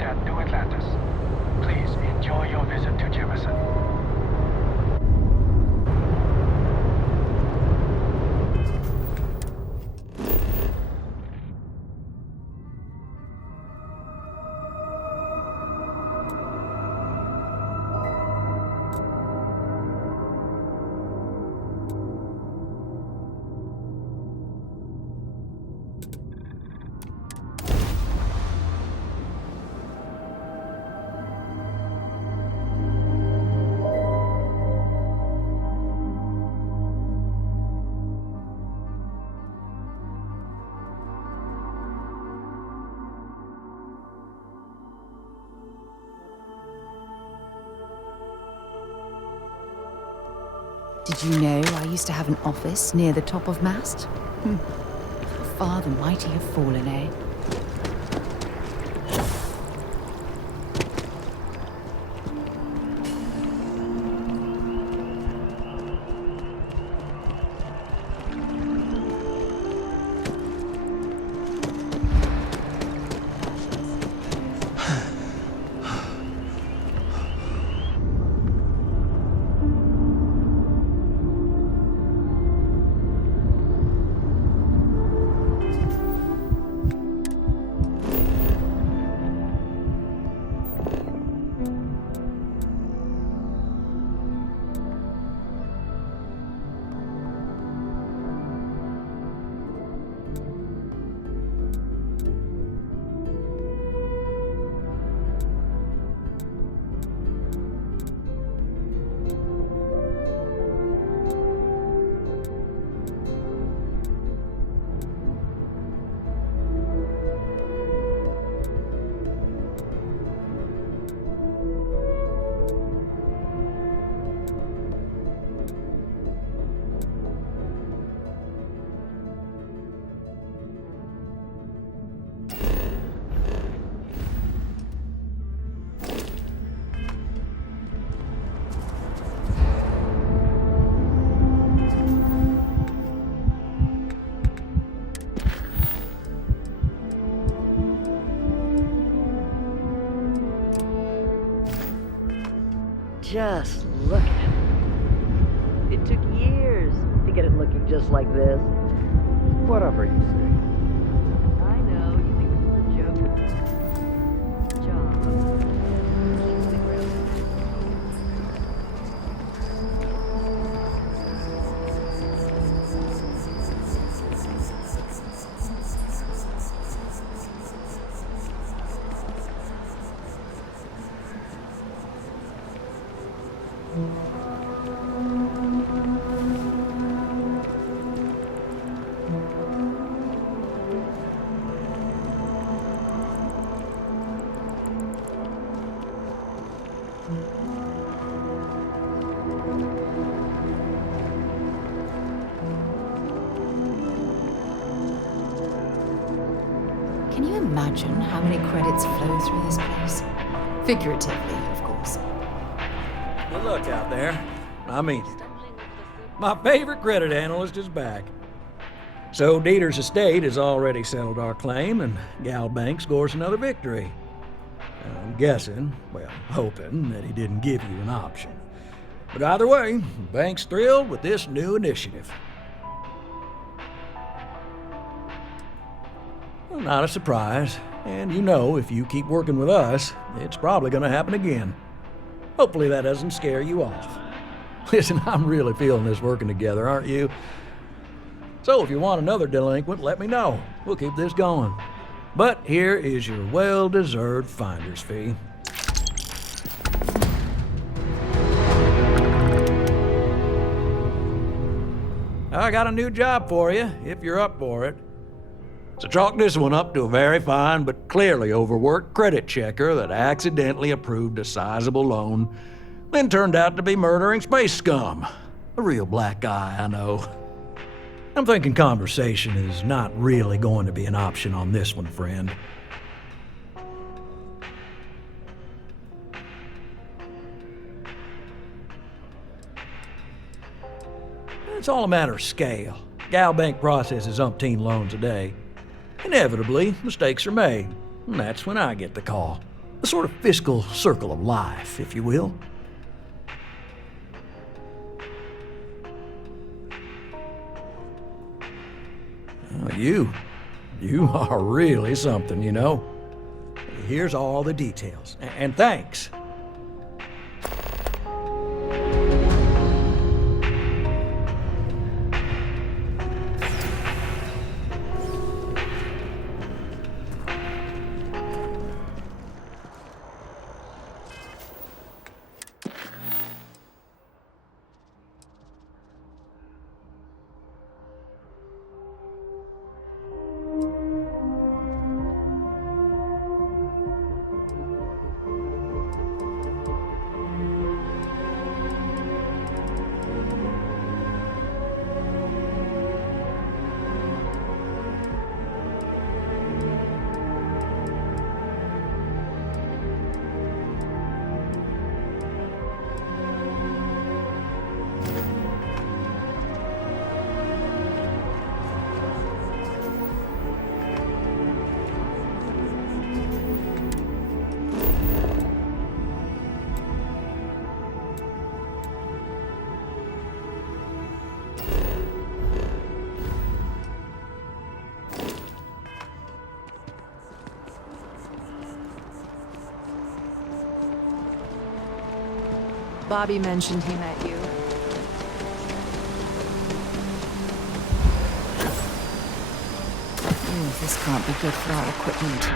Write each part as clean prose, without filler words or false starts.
at New Atlantis. Please enjoy your visit to Jefferson. Did you know I used to have an office near the top of mast? How far the mighty have fallen, eh? Just look at it. It took years to get it looking just like this. Whatever you say. I know, you think this is a joke. Job. Keep the ground. Can you imagine how many credits flow through this place? Figuratively, of course. Good luck out there. I mean it. My favorite credit analyst is back. So Dieter's estate has already settled our claim, and Gal Bank scores another victory. I'm guessing, well, hoping, that he didn't give you an option. But either way, the bank's thrilled with this new initiative. Well, not a surprise. And you know, if you keep working with us, it's probably going to happen again. Hopefully that doesn't scare you off. Listen, I'm really feeling this working together, aren't you? So if you want another delinquent, let me know. We'll keep this going. But here is your well-deserved finder's fee. I got a new job for you, if you're up for it. So chalk this one up to a very fine but clearly overworked credit checker that accidentally approved a sizable loan, then turned out to be murdering space scum. A real black guy, I know. I'm thinking conversation is not really going to be an option on this one, friend. It's all a matter of scale. Gal Bank processes umpteen loans a day. Inevitably, mistakes are made, and that's when I get the call. A sort of fiscal circle of life, if you will. Oh, you are really something, you know. Here's all the details. And thanks. Bobby mentioned he met you. Ooh, this can't be good for our equipment.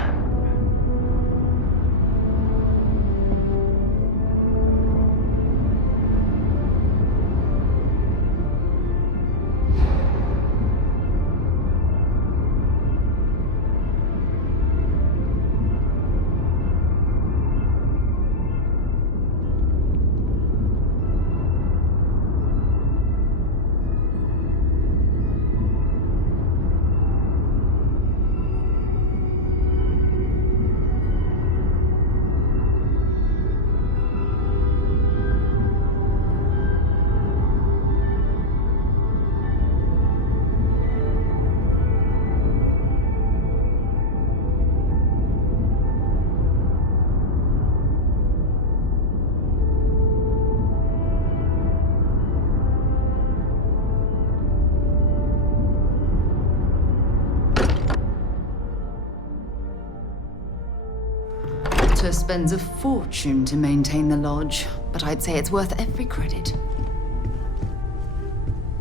Spends a fortune to maintain the lodge, but I'd say it's worth every credit.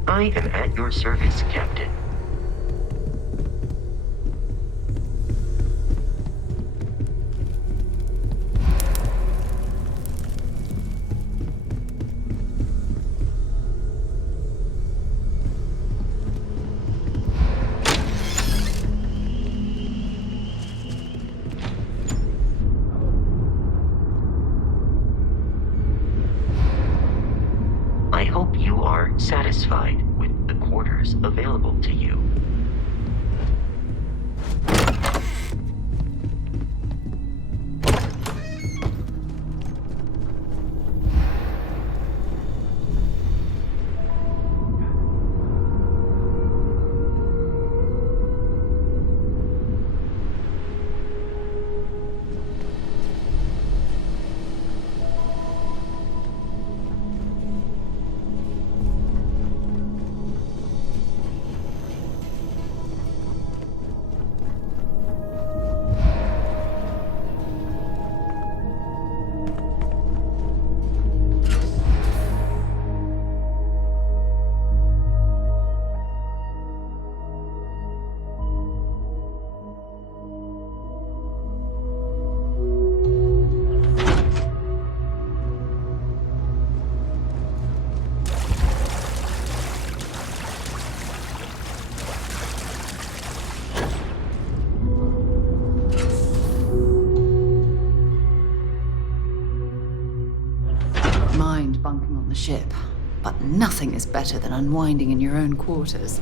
I am at your service, Captain. I hope you are satisfied with the quarters available to you. Bunking on the ship, but nothing is better than unwinding in your own quarters.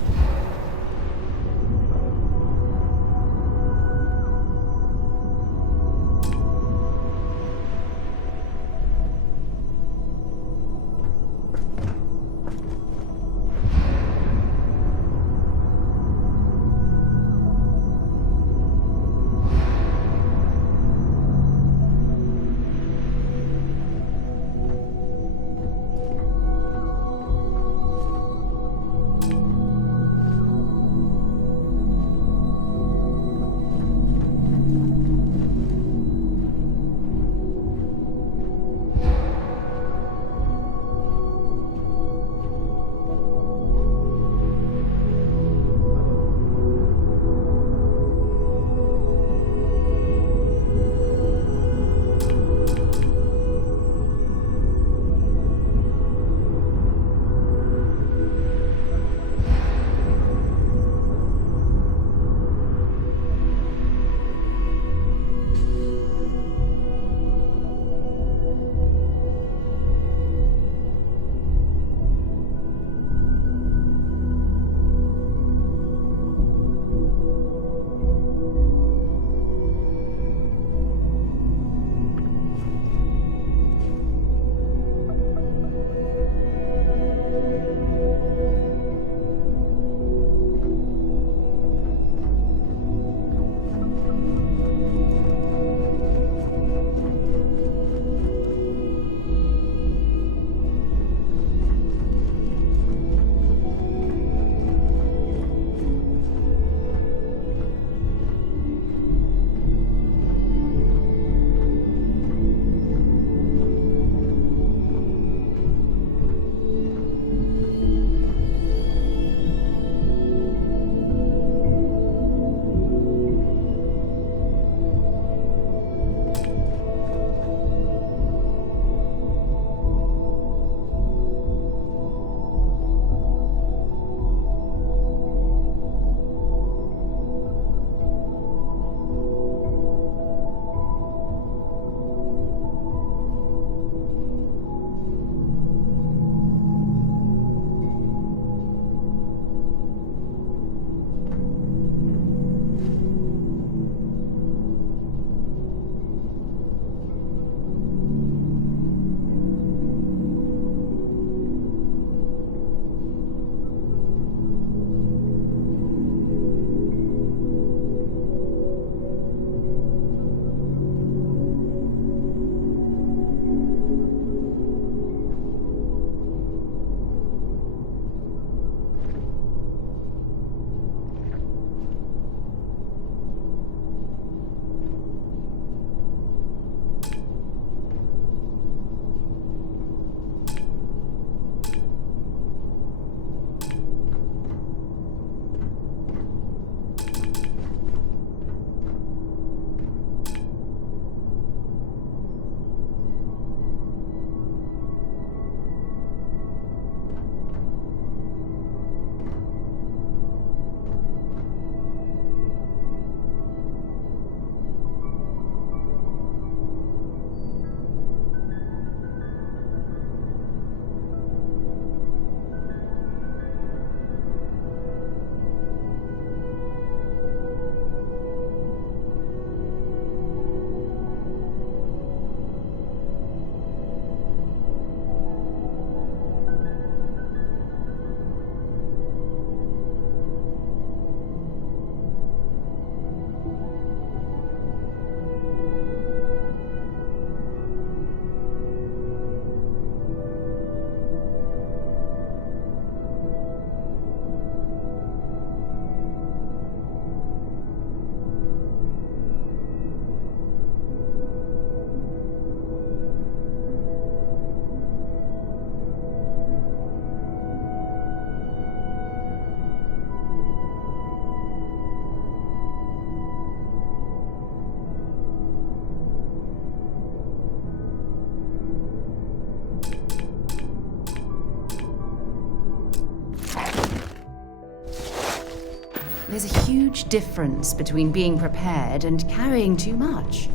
There's a huge difference between being prepared and carrying too much.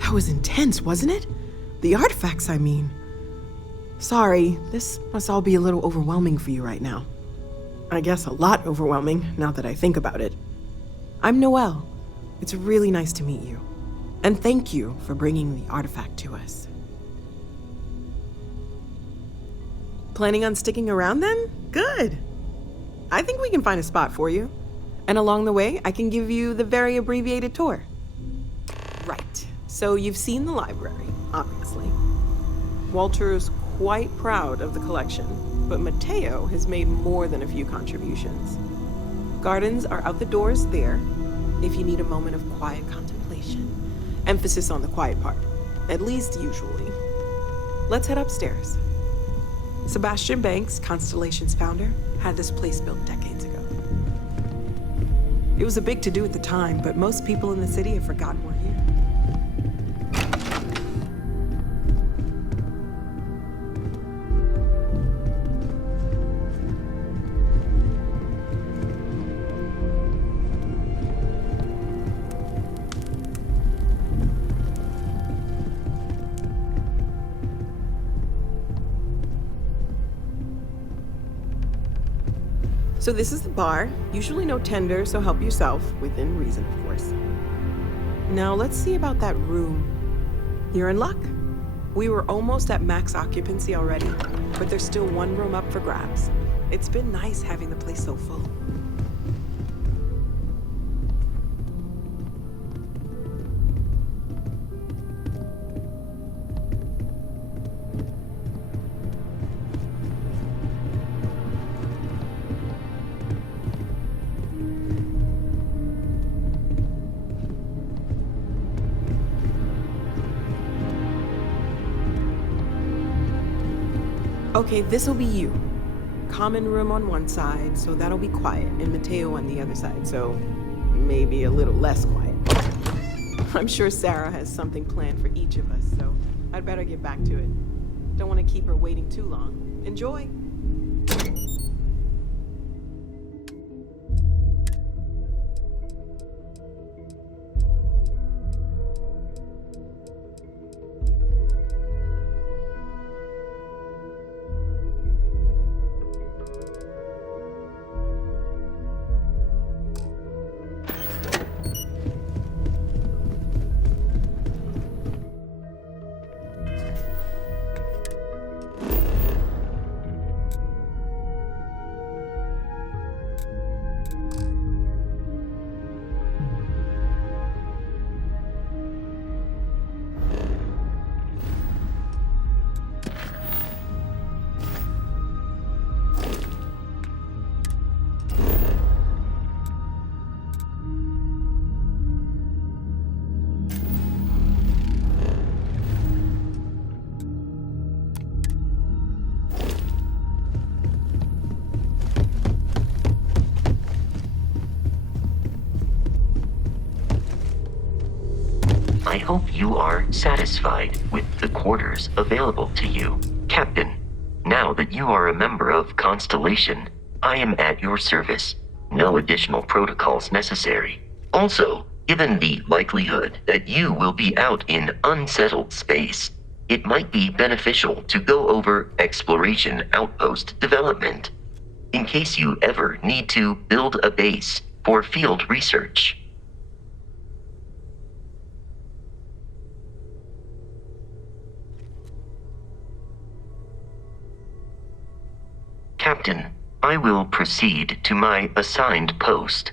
That was intense, wasn't it? The artifacts, I mean. Sorry, this must all be a little overwhelming for you right now. I guess a lot overwhelming, now that I think about it. I'm Noelle. It's really nice to meet you. And thank you for bringing the artifact to us. Planning on sticking around then? Good. I think we can find a spot for you. And along the way, I can give you the very abbreviated tour. Right. So you've seen the library, obviously. Walter's quite proud of the collection, but Mateo has made more than a few contributions. Gardens are out the doors there, if you need a moment of quiet contemplation. Emphasis on the quiet part, at least usually. Let's head upstairs. Sebastian Banks, Constellation's founder, had this place built decades ago. It was a big to-do at the time, but most people in the city have forgotten we're here. So this is the bar. Usually no tender, so help yourself, within reason, of course. Now let's see about that room. You're in luck. We were almost at max occupancy already, but there's still one room up for grabs. It's been nice having the place so full. Okay, this'll be you. Common room on one side, so that'll be quiet, and Mateo on the other side, so maybe a little less quiet. I'm sure Sarah has something planned for each of us, so I'd better get back to it. Don't want to keep her waiting too long. Enjoy! hope you are satisfied with the quarters available to you. Captain, now that you are a member of Constellation, I am at your service. No additional protocols necessary. Also, given the likelihood that you will be out in unsettled space, it might be beneficial to go over exploration outpost development, in case you ever need to build a base for field research. Captain, I will proceed to my assigned post.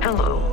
Hello.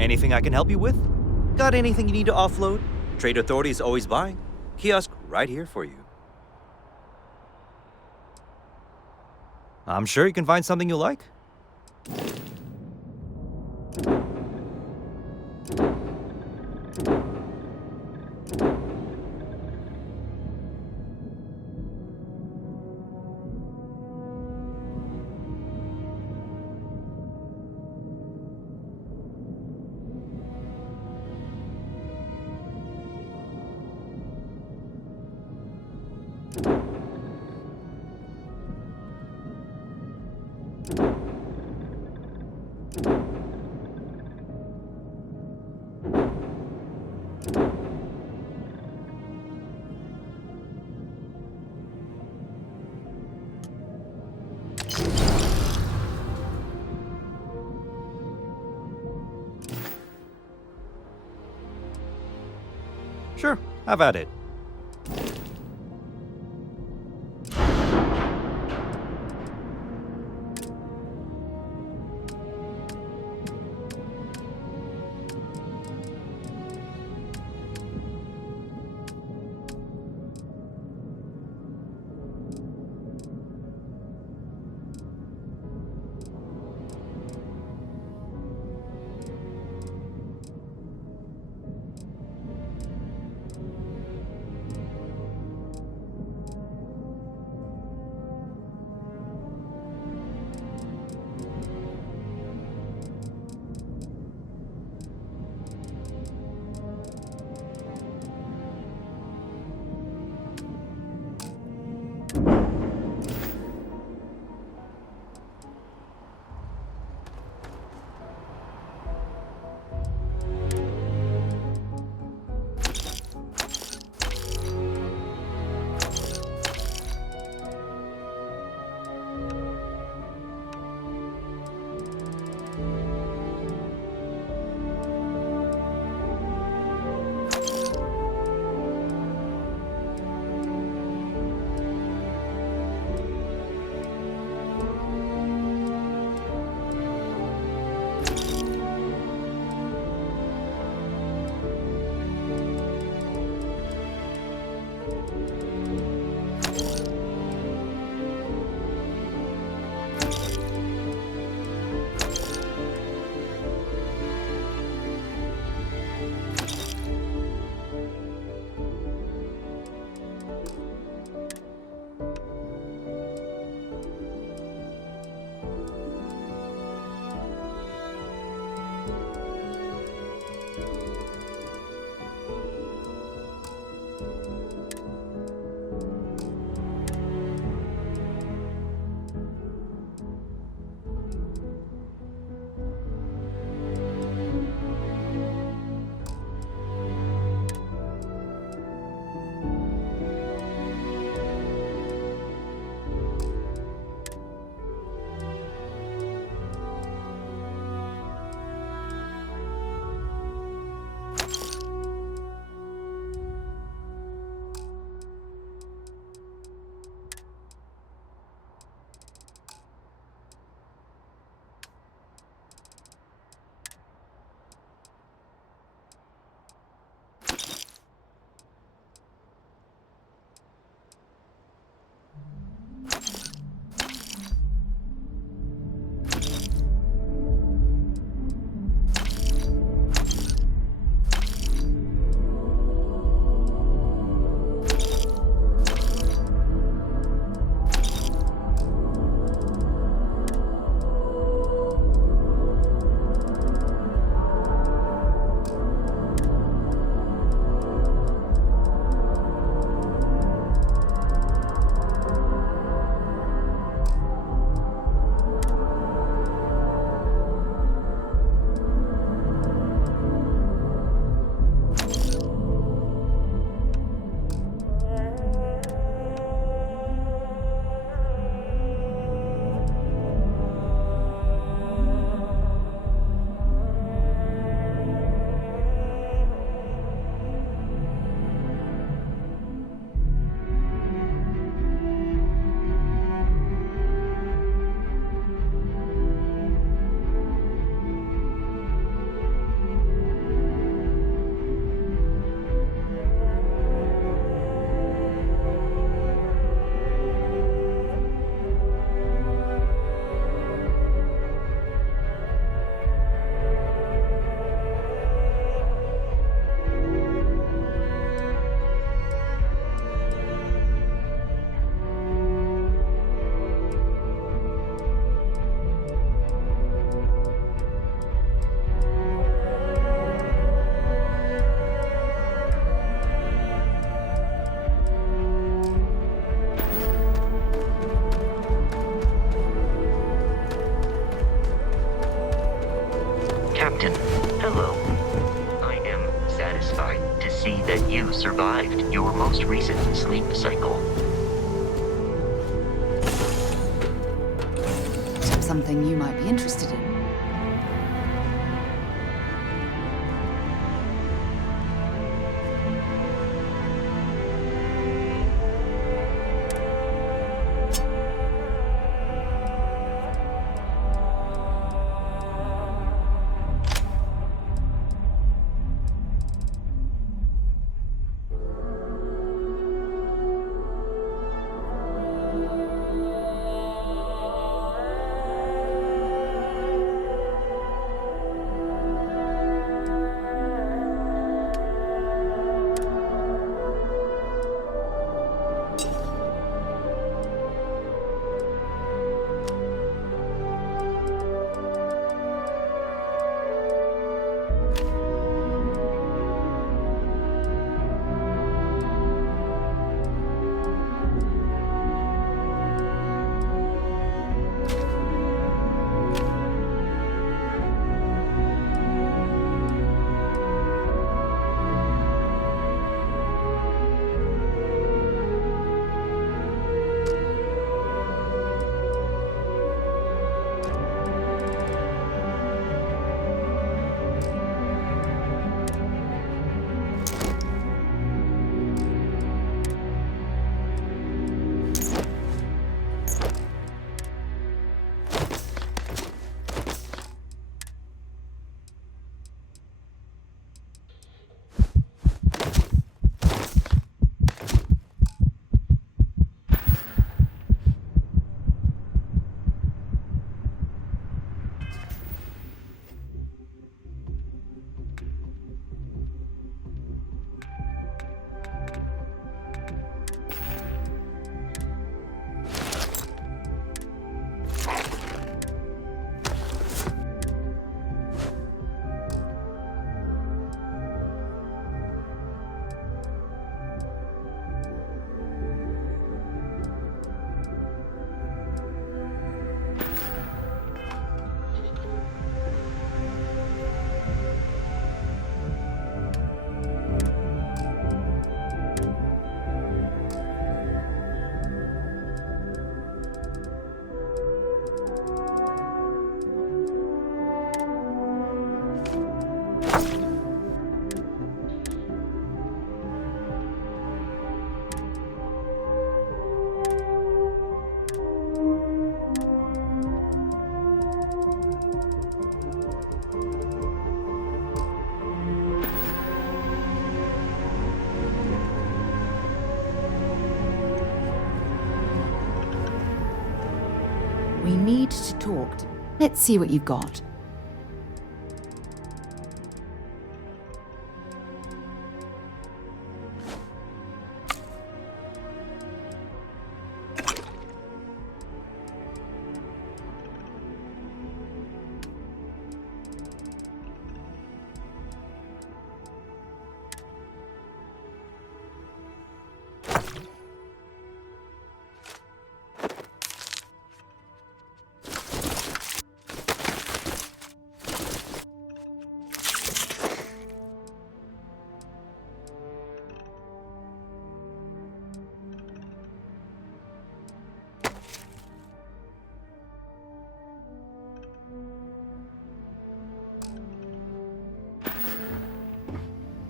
Anything I can help you with? Got anything you need to offload? Trade Authority is always buying. Kiosk right here for you. I'm sure you can find something you like. Sure, have at it. you survived your most recent sleep cycle. Something you might be interested in. We need to talk. Let's see what you've got.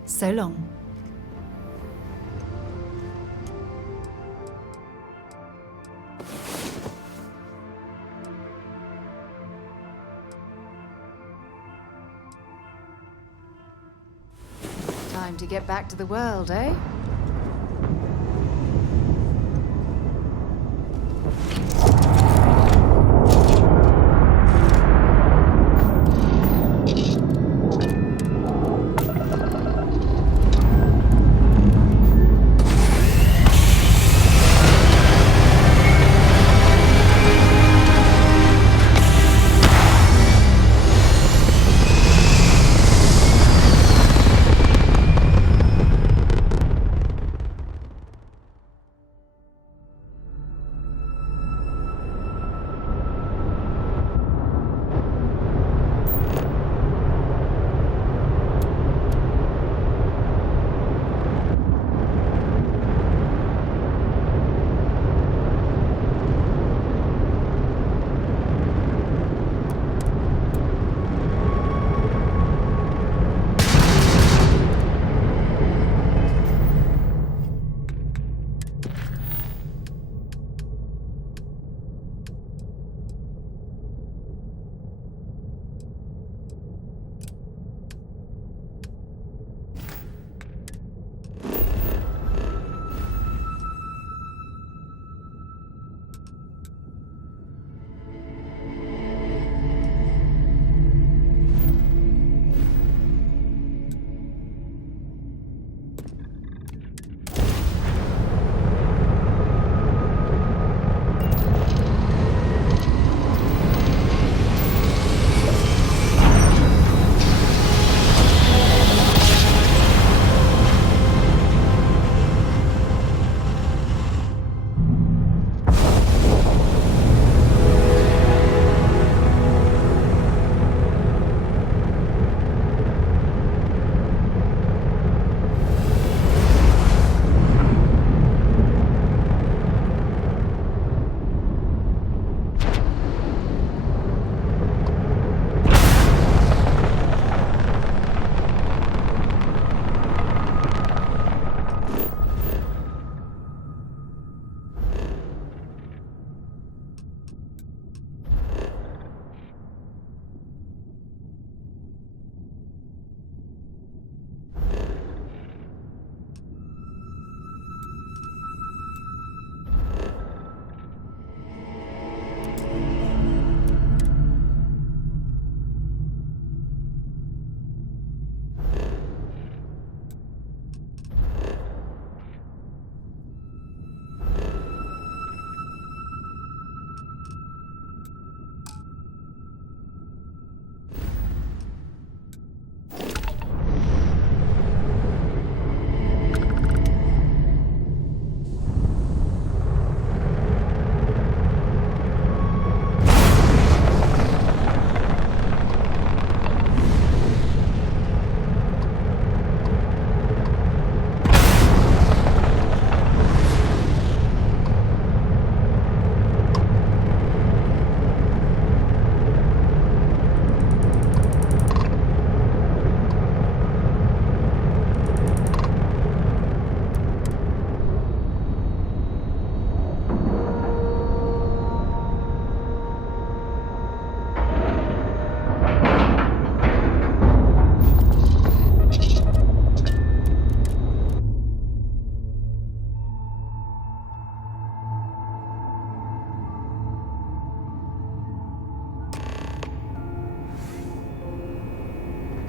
So long. Time to get back to the world, eh?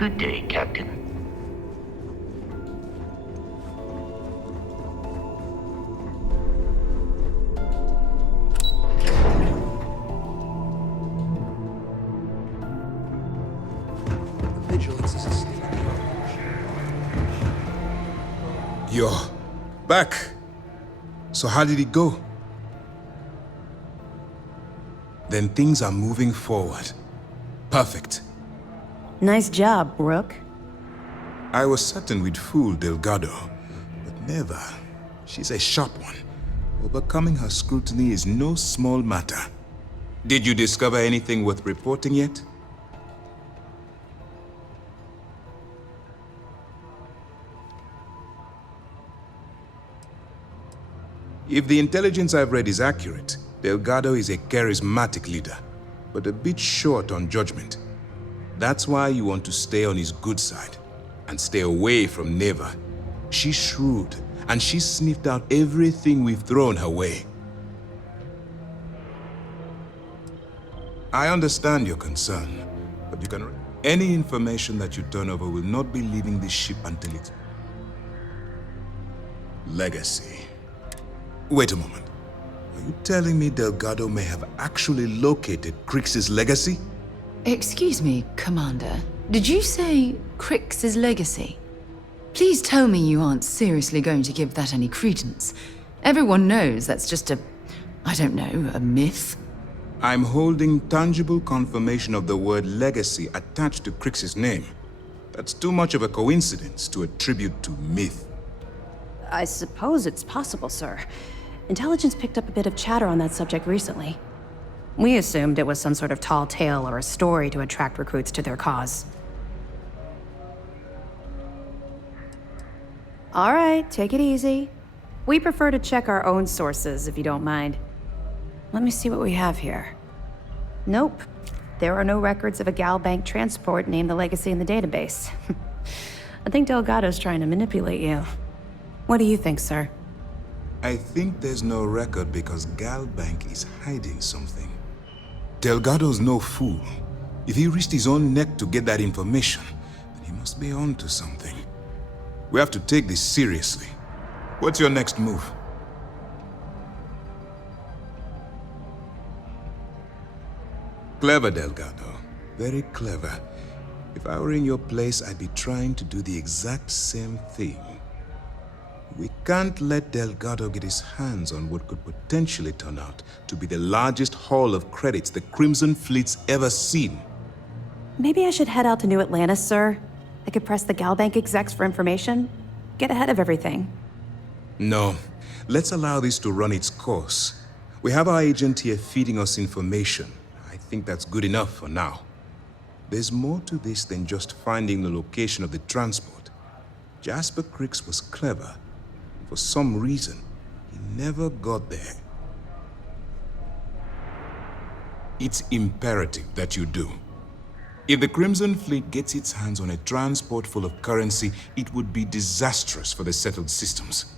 good day, Captain. You're back. So how did it go? Then things are moving forward. Perfect. Nice job, Rook. I was certain we'd fool Delgado, but never. She's a sharp one. Overcoming her scrutiny is no small matter. Did you discover anything worth reporting yet? If the intelligence I've read is accurate, Delgado is a charismatic leader, but a bit short on judgment. That's why you want to stay on his good side, and stay away from Neva. She's shrewd, and she's sniffed out everything we've thrown her way. I understand your concern, but you can... Any information that you turn over will not be leaving this ship until it's... Legacy. Wait a moment. Are you telling me Delgado may have actually located Crix's legacy? Excuse me, Commander. Did you say Crix's legacy? Please tell me you aren't seriously going to give that any credence. Everyone knows that's just I don't know, a myth. I'm holding tangible confirmation of the word legacy attached to Crix's name. That's too much of a coincidence to attribute to myth. I suppose it's possible, sir. Intelligence picked up a bit of chatter on that subject recently. We assumed it was some sort of tall tale or a story to attract recruits to their cause. All right, take it easy. We prefer to check our own sources, if you don't mind. Let me see what we have here. Nope. There are no records of a Gal Bank transport named the Legacy in the database. I think Delgado's trying to manipulate you. What do you think, sir? I think there's no record because Gal Bank is hiding something. Delgado's no fool. If he risked his own neck to get that information, then he must be on to something. We have to take this seriously. What's your next move? Clever, Delgado. Very clever. If I were in your place, I'd be trying to do the exact same thing. We can't let Delgado get his hands on what could potentially turn out to be the largest haul of credits the Crimson Fleet's ever seen. Maybe I should head out to New Atlantis, sir. I could press the Gal Bank execs for information. Get ahead of everything. No. Let's allow this to run its course. We have our agent here feeding us information. I think that's good enough for now. There's more to this than just finding the location of the transport. Jasper Crix was clever. For some reason, he never got there. It's imperative that you do. If the Crimson Fleet gets its hands on a transport full of currency, it would be disastrous for the settled systems.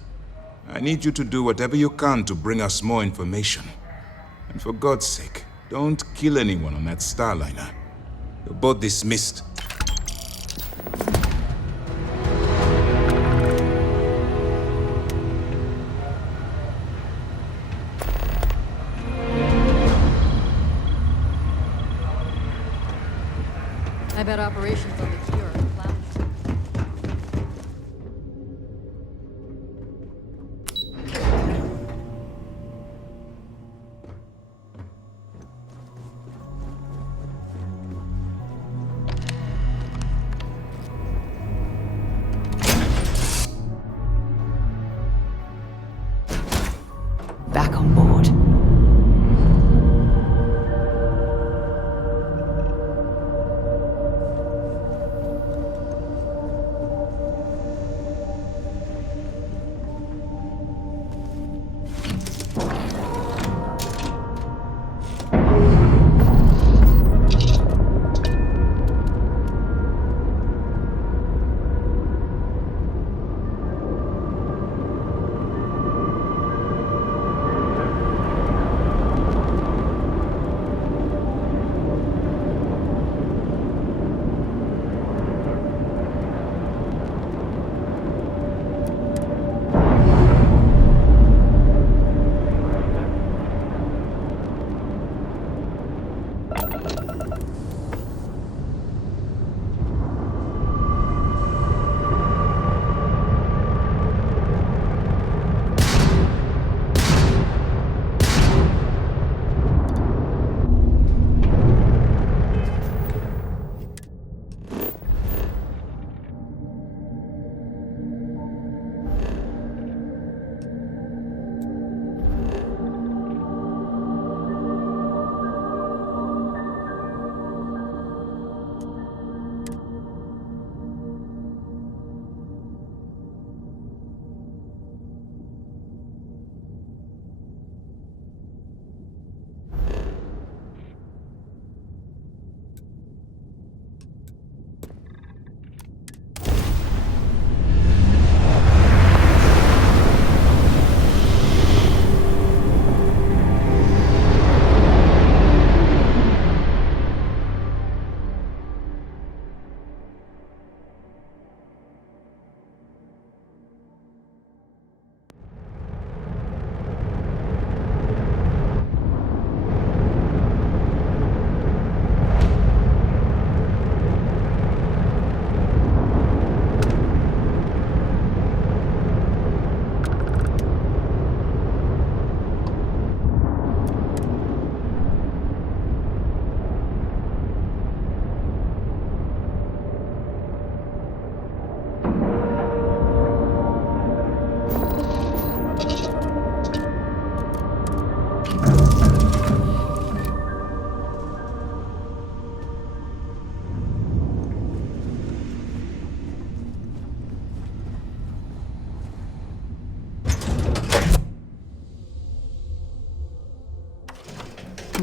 I need you to do whatever you can to bring us more information. And for God's sake, don't kill anyone on that Starliner. You're both dismissed. I bet operations on the key are lounge. Back on board.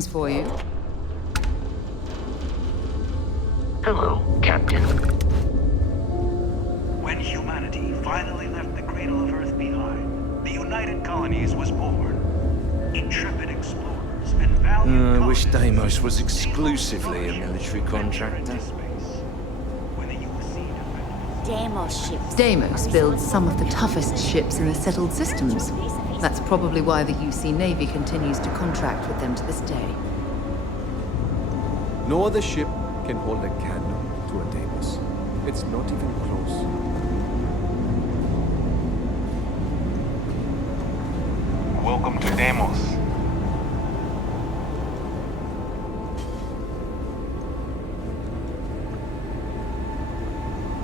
questions for you. Hello, Captain. When humanity finally left the cradle of Earth behind, the United Colonies was born. Intrepid explorers and valiant I wish colonists Deimos was exclusively a military contractor. Deimos ships. Deimos builds some of the toughest ships in the settled systems. That's probably why the UC Navy continues to contract with them to this day. No other ship can hold a candle to a Deimos. It's not even close. Welcome to Deimos.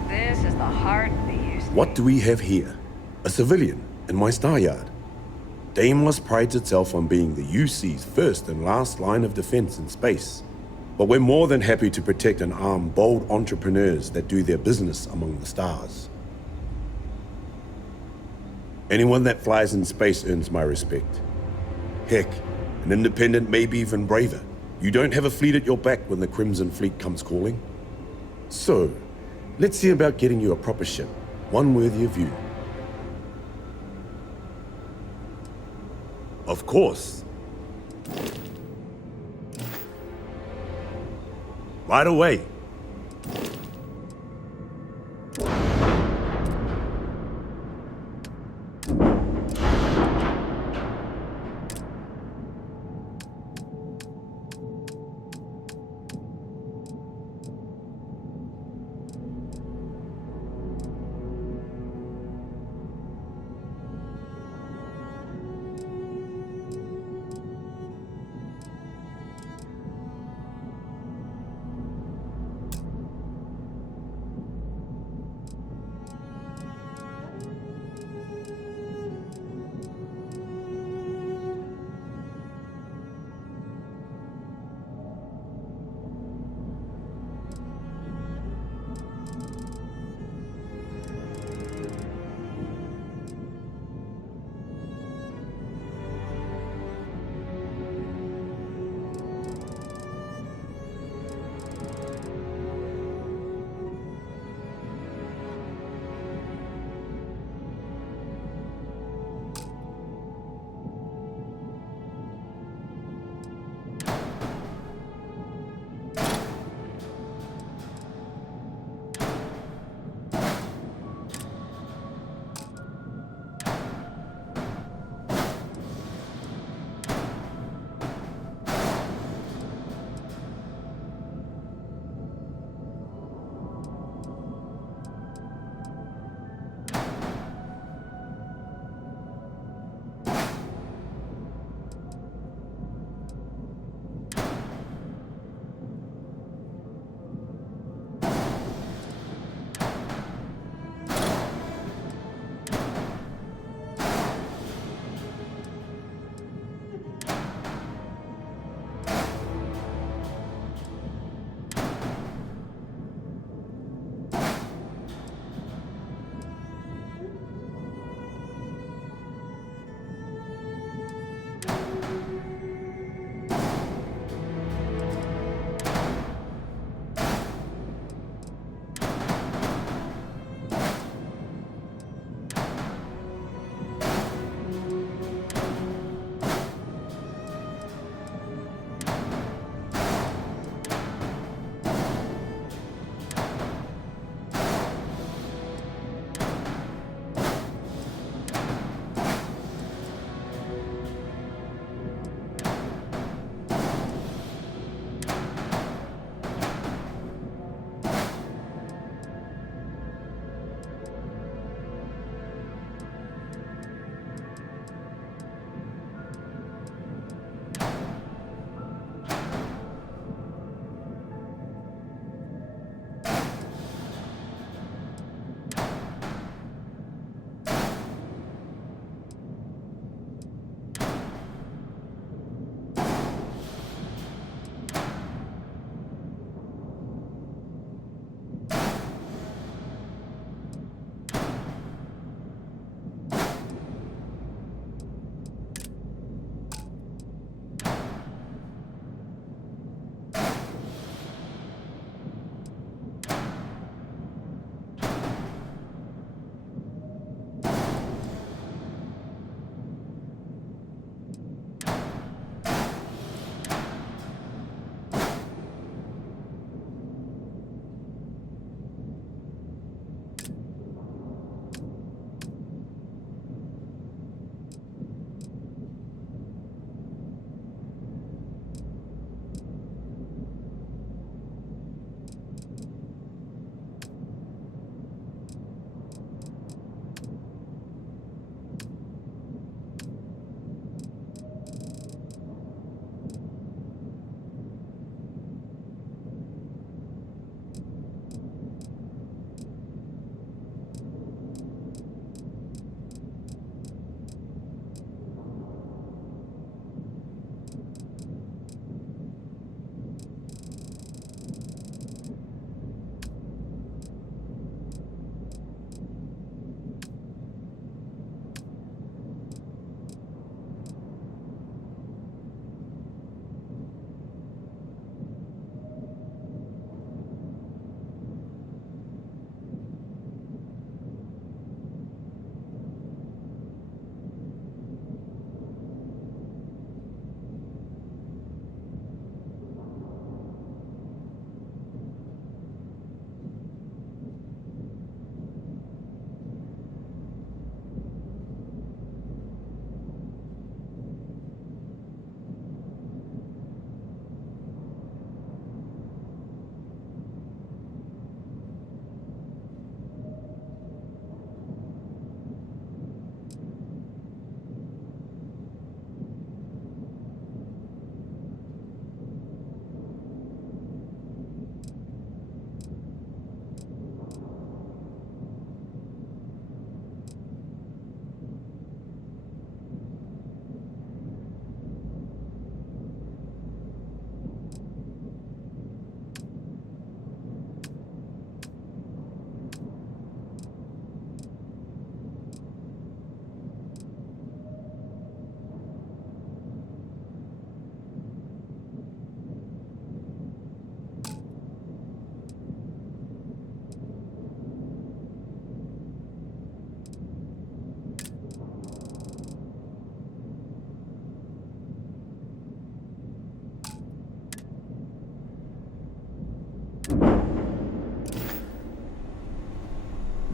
This is the heart of the UC. What do we have here? A civilian in my star yard. Deimos prides itself on being the UC's first and last line of defense in space. But we're more than happy to protect and arm bold entrepreneurs that do their business among the stars. Anyone that flies in space earns my respect. Heck, an independent may be even braver. You don't have a fleet at your back when the Crimson Fleet comes calling. So, let's see about getting you a proper ship, one worthy of you. Of course. Right away.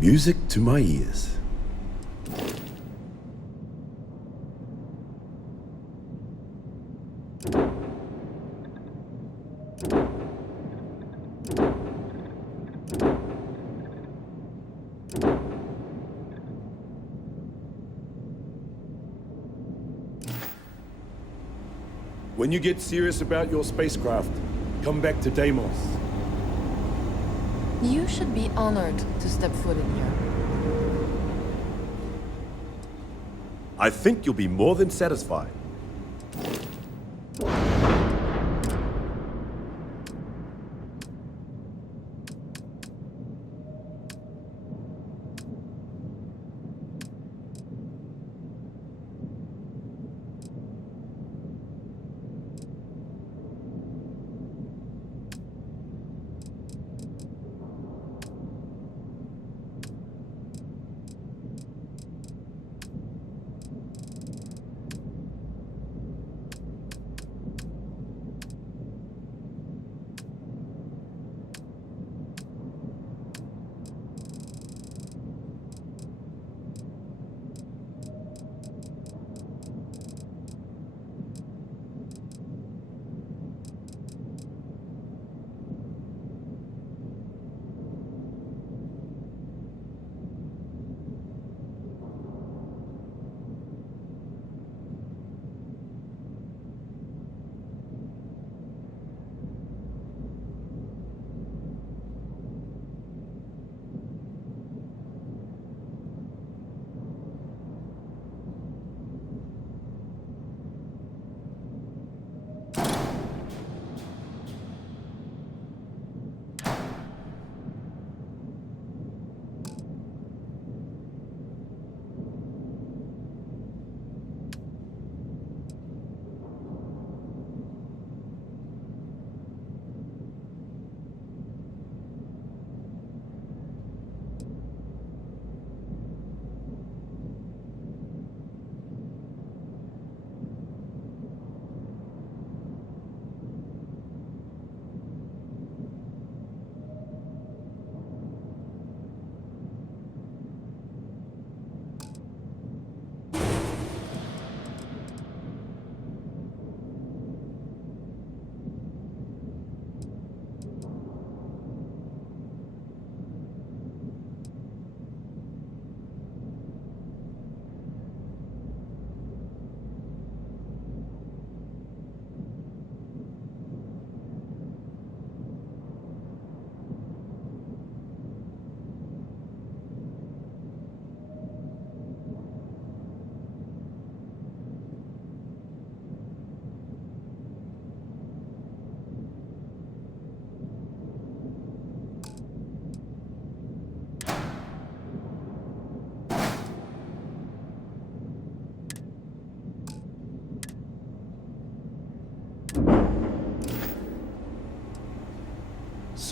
Music to my ears. When you get serious about your spacecraft, come back to Deimos. You should be honored to step foot in here. I think you'll be more than satisfied.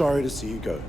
Sorry to see you go.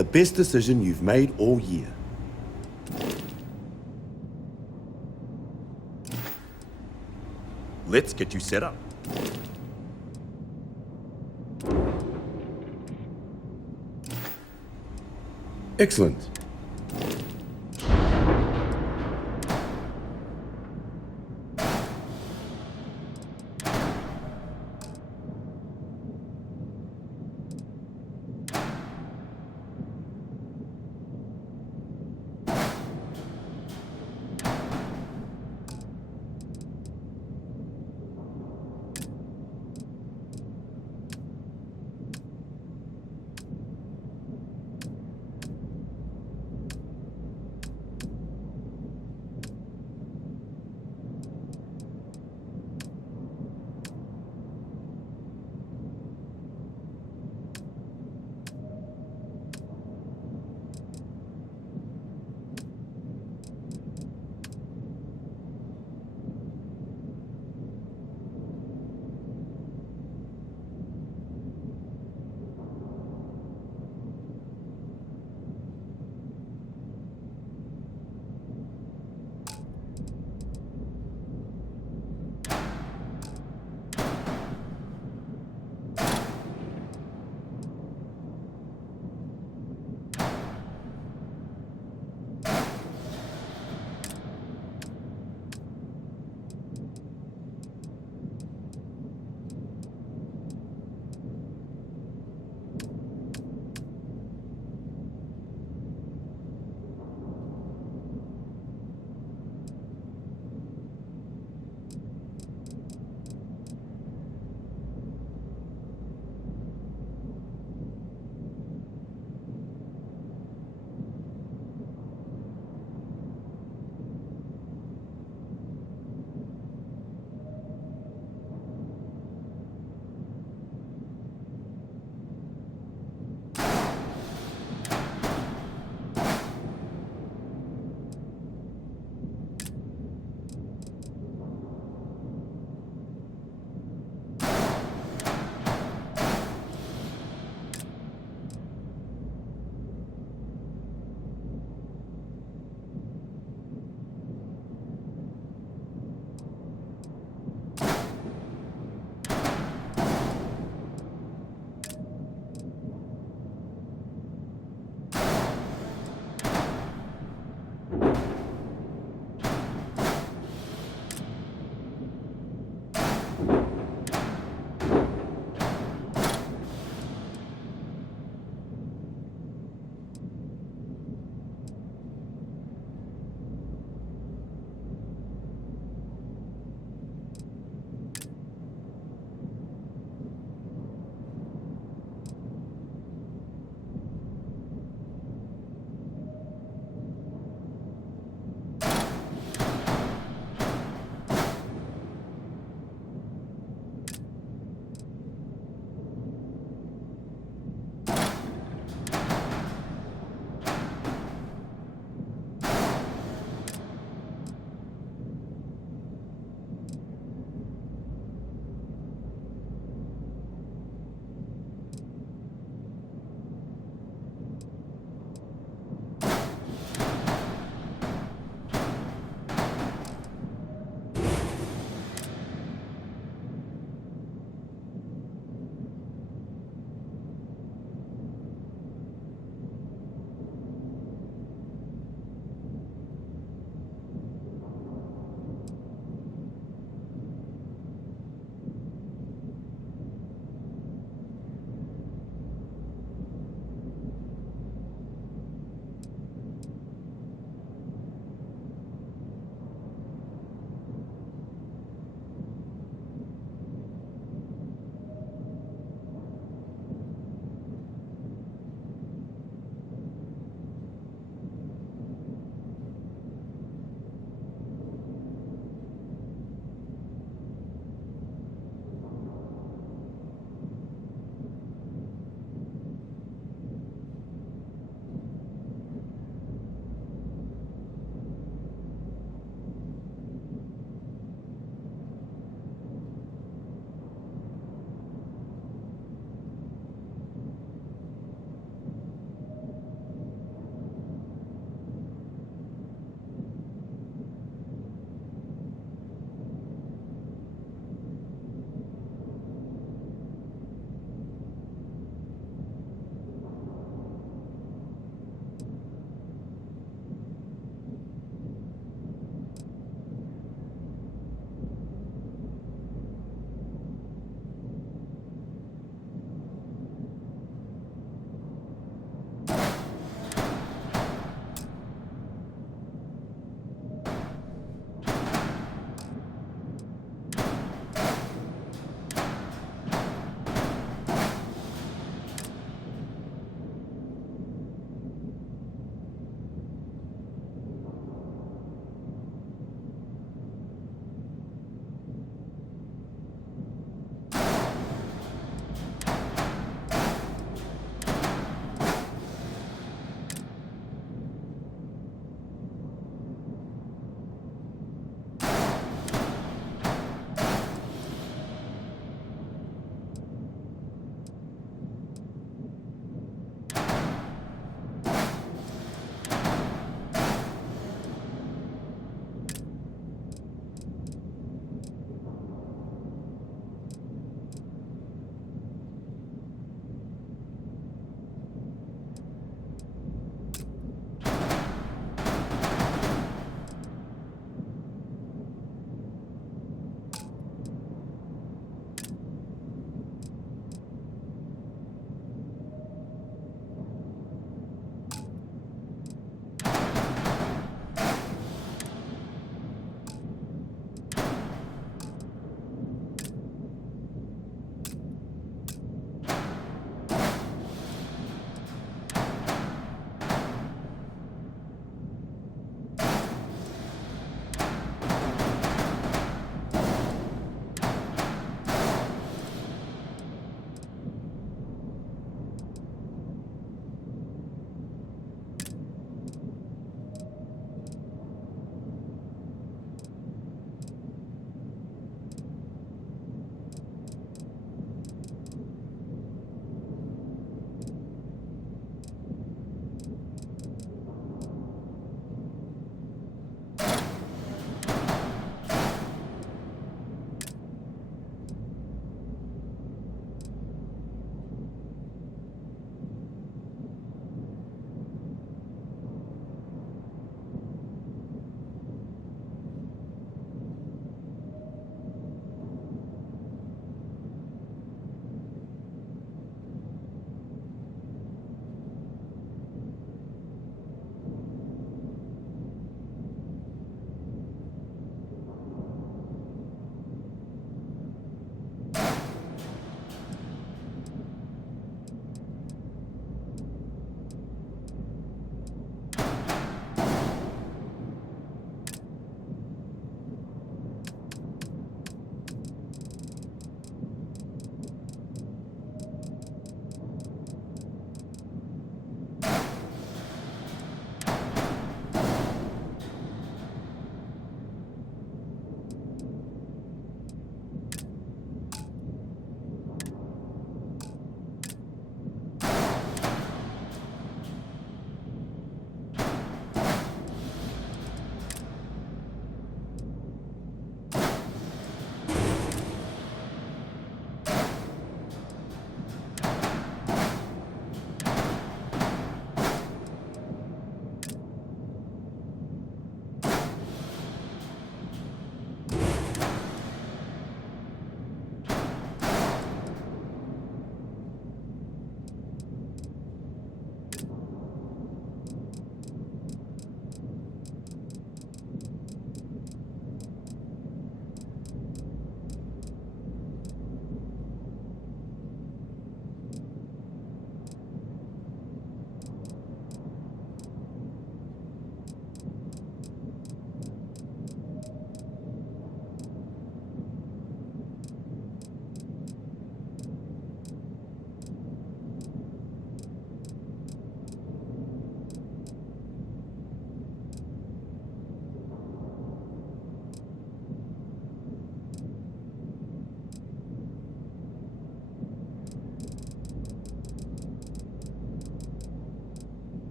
The best decision you've made all year. Let's get you set up. Excellent.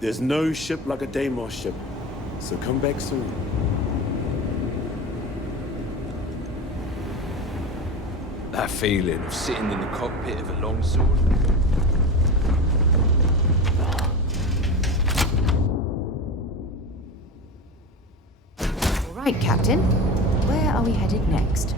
There's no ship like a Deimos ship, so come back soon. That feeling of sitting in the cockpit of a longsword. All right, Captain. Where are we headed next?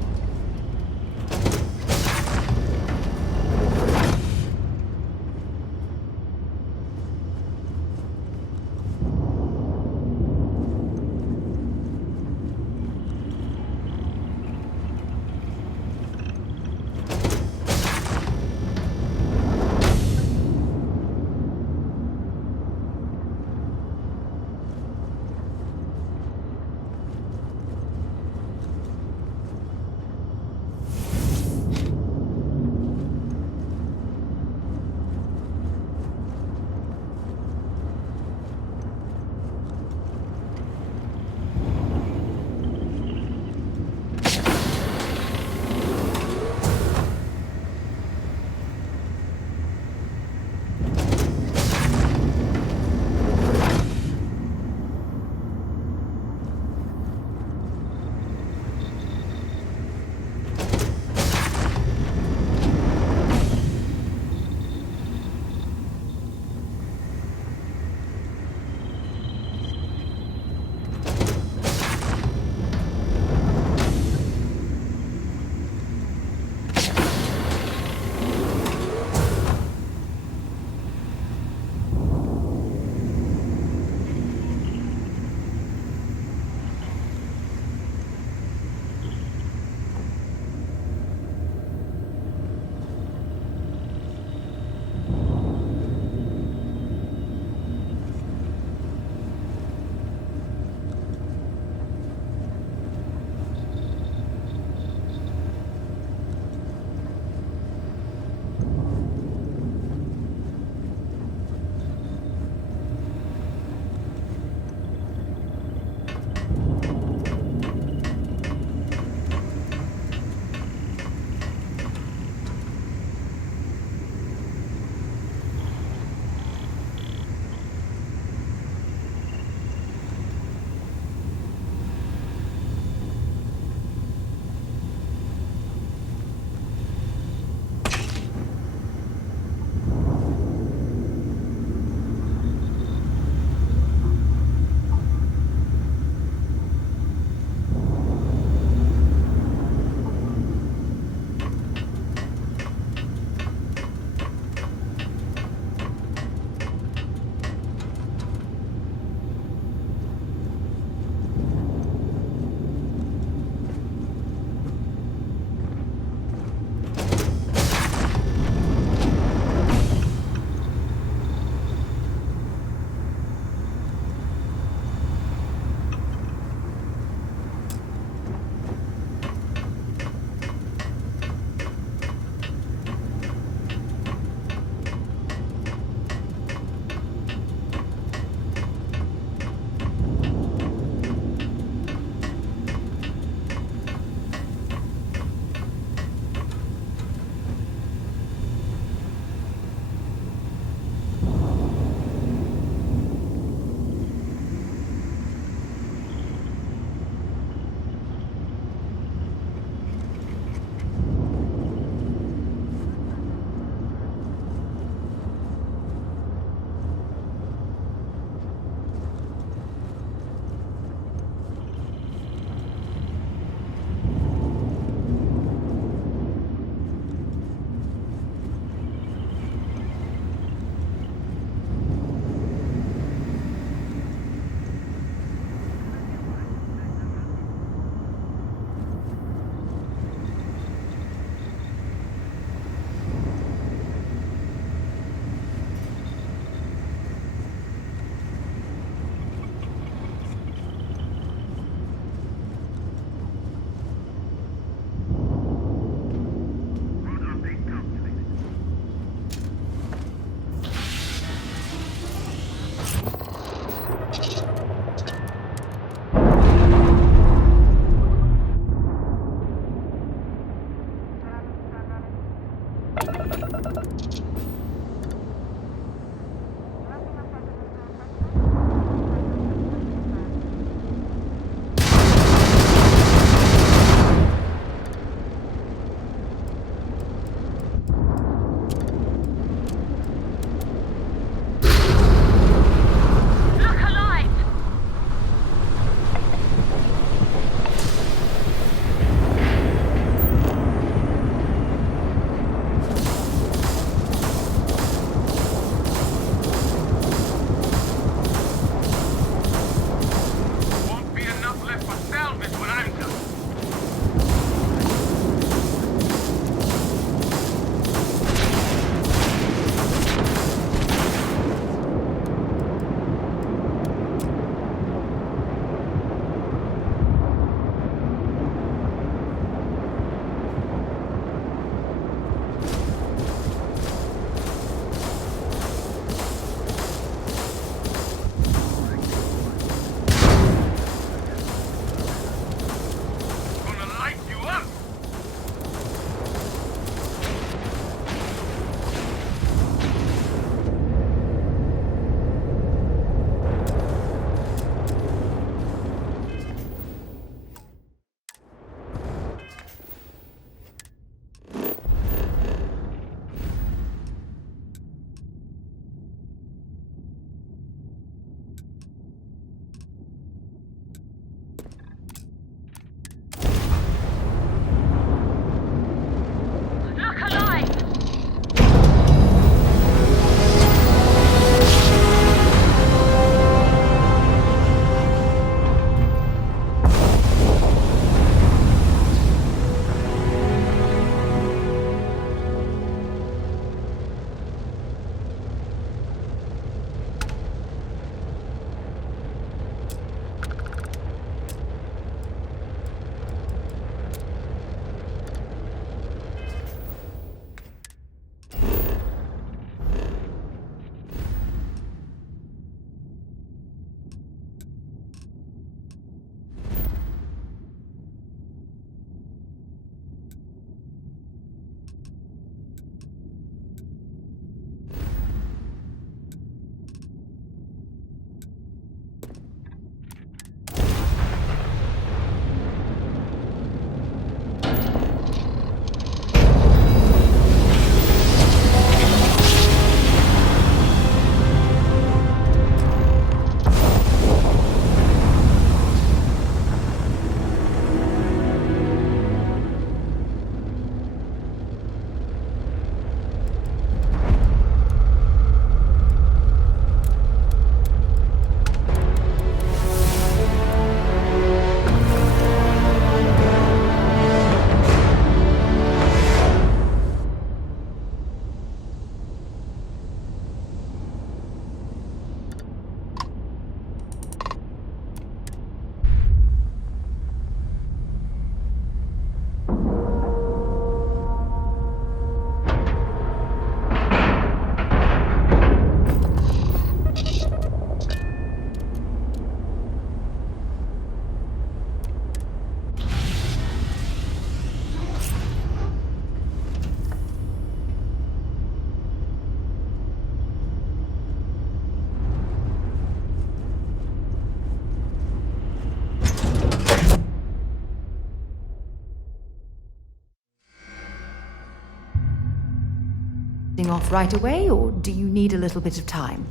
off right away, or do you need a little bit of time?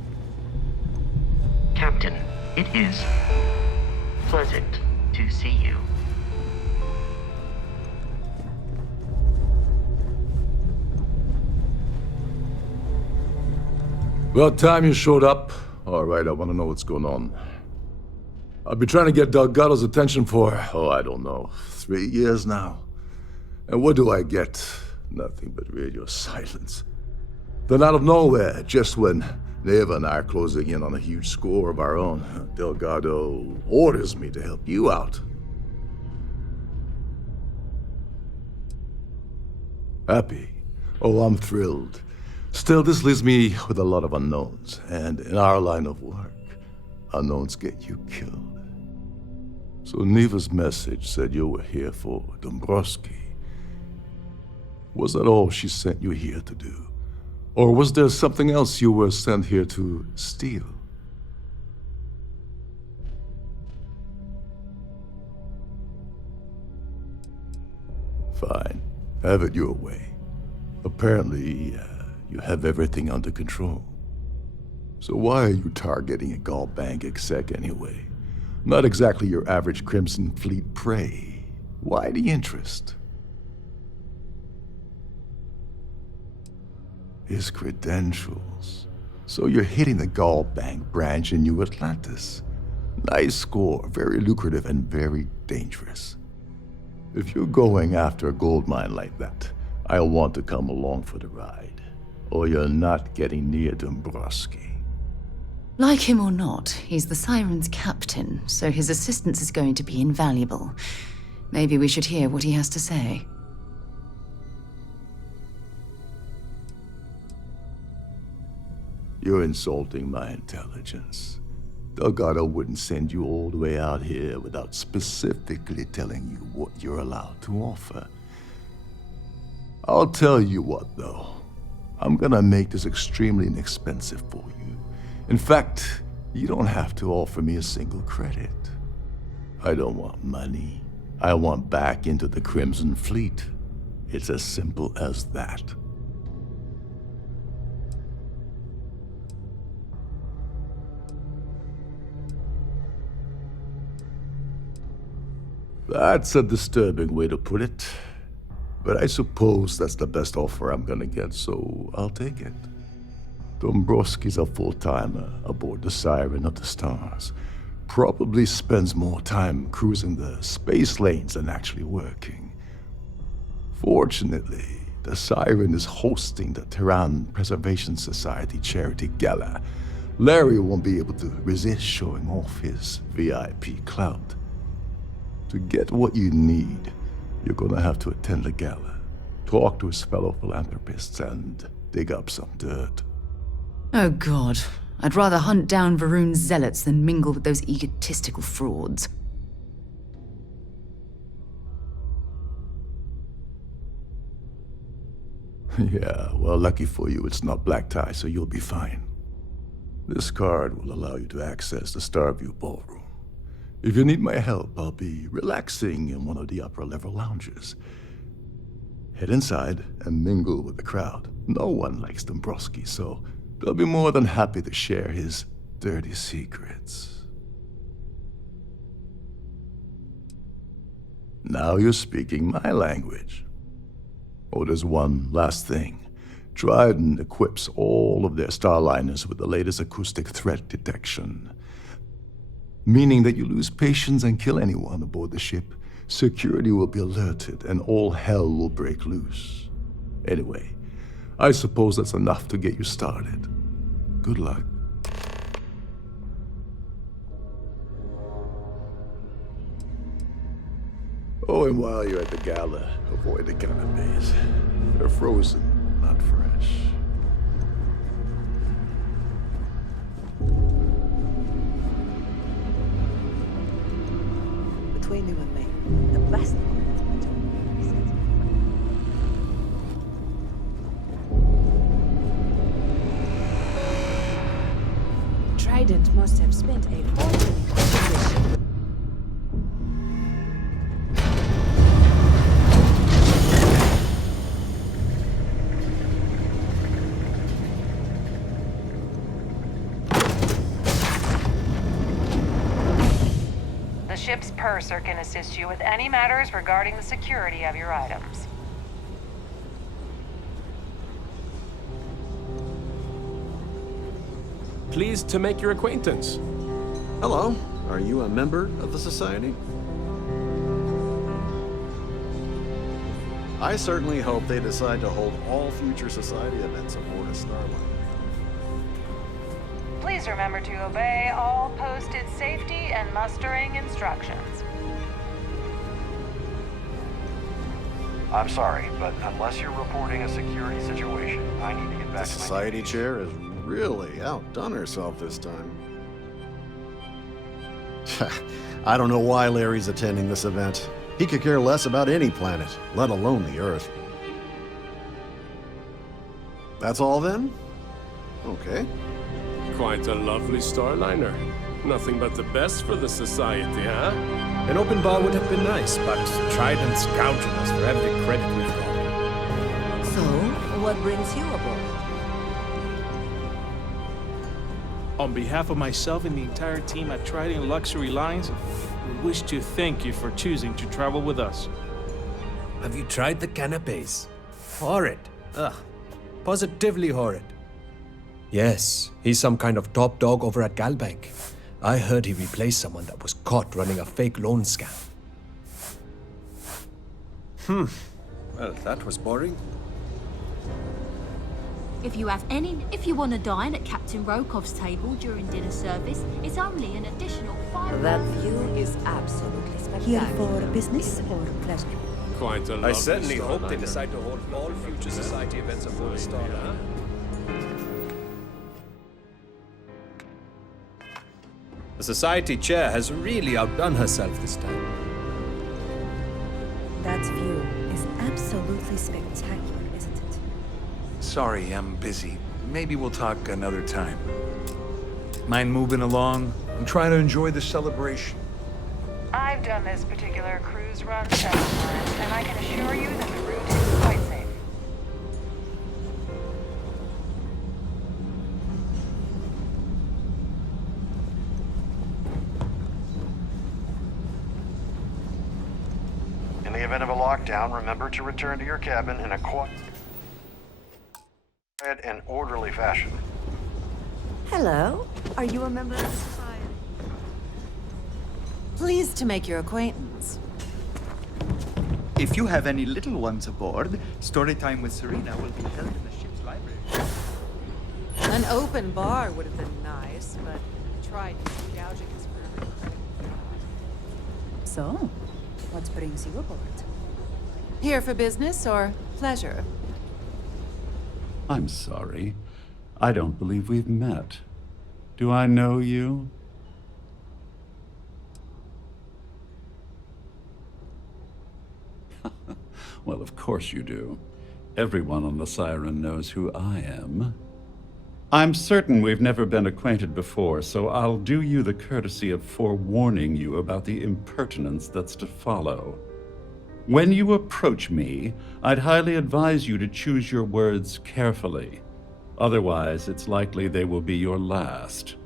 Captain, it is pleasant to see you. About time you showed up. All right, I want to know what's going on. I've been trying to get Delgado's attention for, I don't know, 3 years now. And what do I get? Nothing but radio silence. Then out of nowhere, just when Neva and I are closing in on a huge score of our own, Delgado orders me to help you out. Happy? Oh, I'm thrilled. Still, this leaves me with a lot of unknowns, and in our line of work, unknowns get you killed. So Neva's message said you were here for Dombrowski. Was that all she sent you here to do? Or was there something else you were sent here to steal? Fine. Have it your way. Apparently, you have everything under control. So why are you targeting a Gaul Bank exec anyway? Not exactly your average Crimson Fleet prey. Why the interest? His credentials. So you're hitting the Gaul Bank branch in New Atlantis. Nice score, very lucrative and very dangerous. If you're going after a gold mine like that, I'll want to come along for the ride. Or you're not getting near Dombrowski. Like him or not, he's the Siren's captain, so his assistance is going to be invaluable. Maybe we should hear what he has to say. You're insulting my intelligence. Delgado wouldn't send you all the way out here without specifically telling you what you're allowed to offer. I'll tell you what, though. I'm gonna make this extremely inexpensive for you. In fact, you don't have to offer me a single credit. I don't want money. I want back into the Crimson Fleet. It's as simple as that. That's a disturbing way to put it. But I suppose that's the best offer I'm gonna get, so I'll take it. Dombrowski's a full-timer aboard the Siren of the Stars. Probably spends more time cruising the space lanes than actually working. Fortunately, the Siren is hosting the Tehran Preservation Society charity gala. Larry won't be able to resist showing off his VIP clout. To get what you need, you're gonna have to attend the gala, talk to his fellow philanthropists, and dig up some dirt. Oh God, I'd rather hunt down Varun's zealots than mingle with those egotistical frauds. Yeah, well, lucky for you, it's not black tie, so you'll be fine. This card will allow you to access the Starview Ballroom. If you need my help, I'll be relaxing in one of the upper-level lounges. Head inside and mingle with the crowd. No one likes Dombrowski, so they'll be more than happy to share his dirty secrets. Now you're speaking my language. Oh, there's one last thing. Trident equips all of their starliners with the latest acoustic threat detection. Meaning that you lose patience and kill anyone aboard the ship, security will be alerted and all hell will break loose. Anyway, I suppose that's enough to get you started. Good luck. Oh, and while you're at the gala, avoid the canapes. They're frozen, not fresh. Between you and me, the best part is my job. Trident must have spent a fortune in acquisition. ship's purser can assist you with any matters regarding the security of your items. Pleased to make your acquaintance. Hello. Are you a member of the Society? I certainly hope they decide to hold all future Society events aboard a Starliner. Please remember to obey all posted safety and mustering instructions. I'm sorry, but unless you're reporting a security situation, I need to get back The to my Society chair has really outdone herself this time. I don't know why Larry's attending this event. He could care less about any planet, let alone the Earth. That's all then? Okay. Quite a lovely Starliner. Nothing but the best for the Society, huh? An open bar would have been nice, but Trident's gouging us for every credit we've got. So, what brings you aboard? On behalf of myself and the entire team at Trident Luxury Lines, we wish to thank you for choosing to travel with us. Have you tried the canapes? Horrid. Ugh. Positively horrid. Yes, he's some kind of top dog over at Galbank. I heard he replaced someone that was caught running a fake loan scam. Well, that was boring. If you want to dine at Captain Rokov's table during dinner service, it's only an additional $5. That view is absolutely spectacular. Here for business or pleasure? Quite a lovely I certainly hope they Starliner. decide to hold all future Society events aboard a Starliner. The Society chair has really outdone herself this time. That view is absolutely spectacular, isn't it? Sorry, I'm busy. Maybe we'll talk another time. Mind moving along? I'm trying to enjoy the celebration. I've done this particular cruise run several times, and I can assure you that the route is quite safe. In the event of a lockdown, remember to return to your cabin in a quiet and orderly fashion. Hello. Are you a member of the society? Pleased to make your acquaintance. If you have any little ones aboard, story time with Serena will be held in the ship's library. An open bar would have been nice, but Trident gouging us for every credit we got. So, what brings you aboard? Here for business or pleasure? I'm sorry. I don't believe we've met. Do I know you? Well, of course you do. Everyone on the Siren knows who I am. I'm certain we've never been acquainted before, so I'll do you the courtesy of forewarning you about the impertinence that's to follow. When you approach me, I'd highly advise you to choose your words carefully. Otherwise, it's likely they will be your last.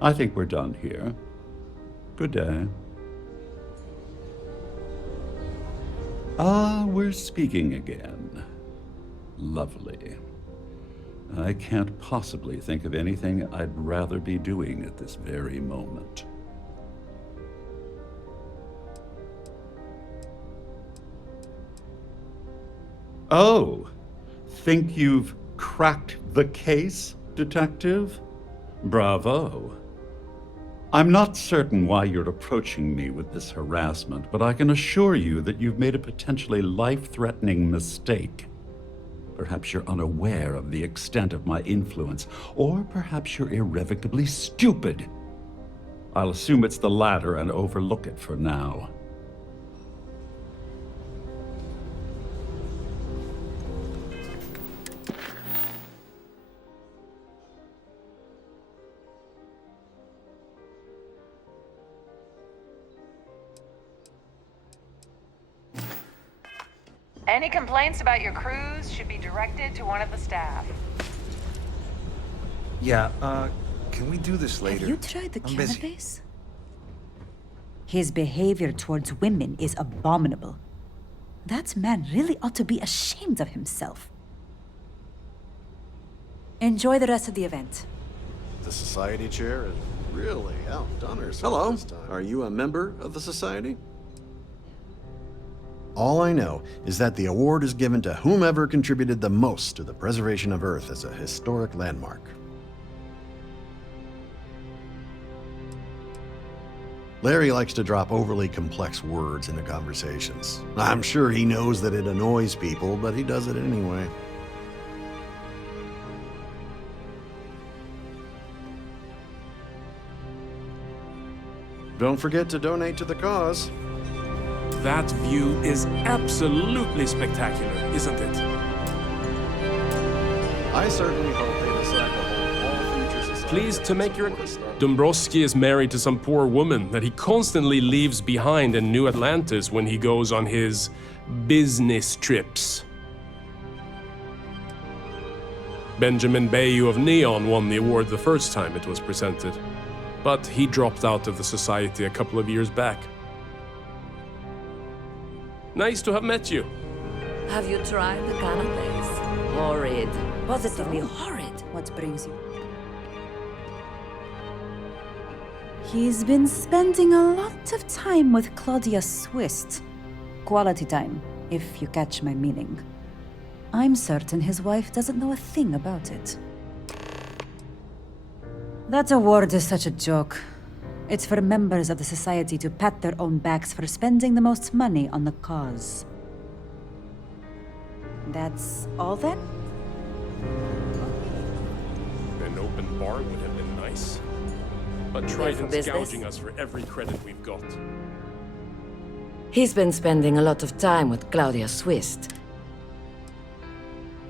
I think we're done here. Good day. Ah, we're speaking again. Lovely. I can't possibly think of anything I'd rather be doing at this very moment. Oh, think you've cracked the case, Detective? Bravo. I'm not certain why you're approaching me with this harassment, but I can assure you that you've made a potentially life-threatening mistake. Perhaps you're unaware of the extent of my influence, or perhaps you're irrevocably stupid. I'll assume it's the latter and overlook it for now. Any complaints about your cruise should be directed to one of the staff. Yeah, can we do this later? Have you tried the I'm busy. canapes? His behavior towards women is abominable. That man really ought to be ashamed of himself. Enjoy the rest of the event. The society chair has really outdone herself. Hello. This time. Are you a member of the society? All I know is that the award is given to whomever contributed the most to the preservation of Earth as a historic landmark. Larry likes to drop overly complex words into conversations. I'm sure he knows that it annoys people, but he does it anyway. Don't forget to donate to the cause. That view is absolutely spectacular, isn't it? I certainly hope they decide to hold all future societies. Pleased to make your acquaintance. Dombrowski is married to some poor woman that he constantly leaves behind in New Atlantis when he goes on his business trips. Benjamin Bayou of Neon won the award the first time it was presented, but he dropped out of the society a couple of years back. Nice to have met you. Have you tried the canapes? Horrid. Positively horrid. What brings you? He's been spending a lot of time with Claudia Swist. Quality time, if you catch my meaning. I'm certain his wife doesn't know a thing about it. That award is such a joke. It's for members of the society to pat their own backs for spending the most money on the cause. That's all then? An open bar would have been nice. But Trident's gouging us for every credit we've got. He's been spending a lot of time with Claudia Swist.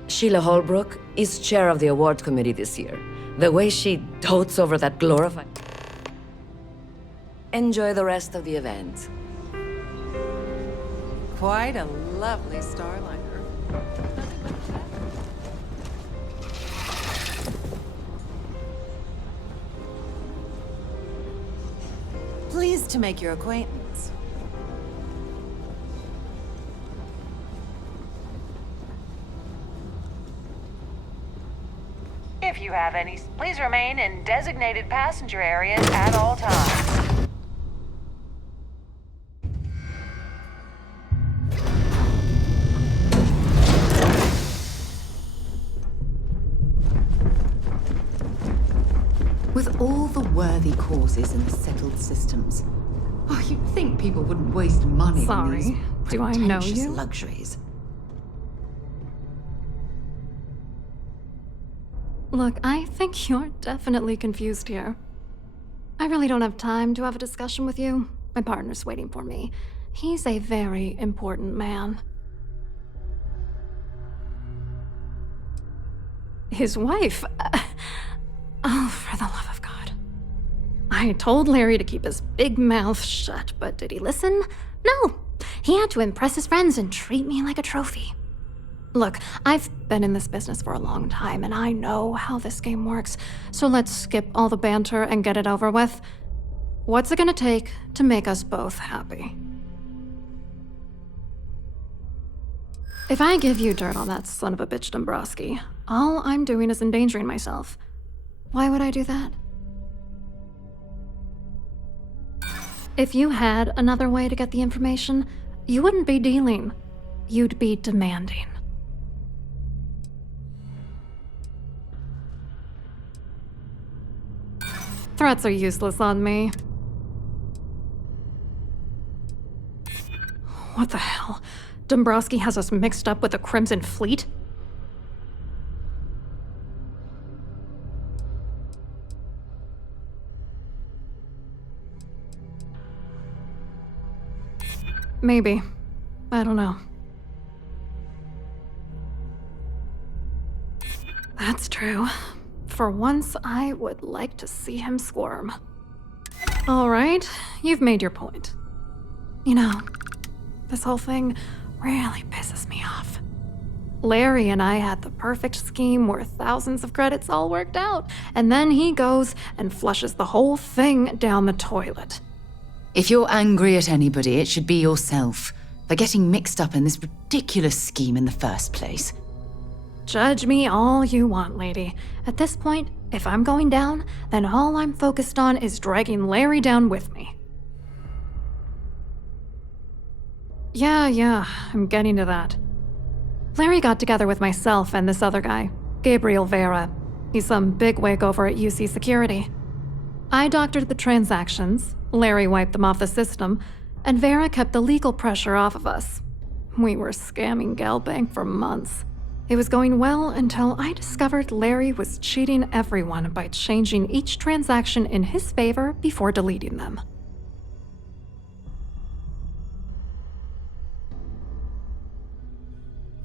Sheila Holbrook is chair of the award committee this year. The way she dotes over that glorified... Enjoy the rest of the event. Quite a lovely starliner. Pleased to make your acquaintance. If you have any, please remain in designated passenger areas at all times. With all the worthy causes in the settled systems, you'd think people wouldn't waste money on these Sorry, do I know pretentious you? luxuries. Look, I think you're definitely confused here. I really don't have time to have a discussion with you. My partner's waiting for me. He's a very important man. His wife? Oh, for the love of God. I told Larry to keep his big mouth shut, but did he listen? No. He had to impress his friends and treat me like a trophy. Look, I've been in this business for a long time, and I know how this game works, so let's skip all the banter and get it over with. What's it gonna take to make us both happy? If I give you dirt on that son of a bitch Dombrowski, all I'm doing is endangering myself. Why would I do that? If you had another way to get the information, you wouldn't be dealing. You'd be demanding. Threats are useless on me. What the hell? Dombrowski has us mixed up with the Crimson Fleet? Maybe. I don't know. That's true. For once, I would like to see him squirm. All right, you've made your point. You know, this whole thing really pisses me off. Larry and I had the perfect scheme worth thousands of credits all worked out, and then he goes and flushes the whole thing down the toilet. If you're angry at anybody, it should be yourself for getting mixed up in this ridiculous scheme in the first place. Judge me all you want, lady. At this point, if I'm going down, then all I'm focused on is dragging Larry down with me. Yeah, I'm getting to that. Larry got together with myself and this other guy, Gabriel Vera. He's some bigwig over at UC Security. I doctored the transactions, Larry wiped them off the system, and Vera kept the legal pressure off of us. We were scamming Galbank for months. It was going well until I discovered Larry was cheating everyone by changing each transaction in his favor before deleting them.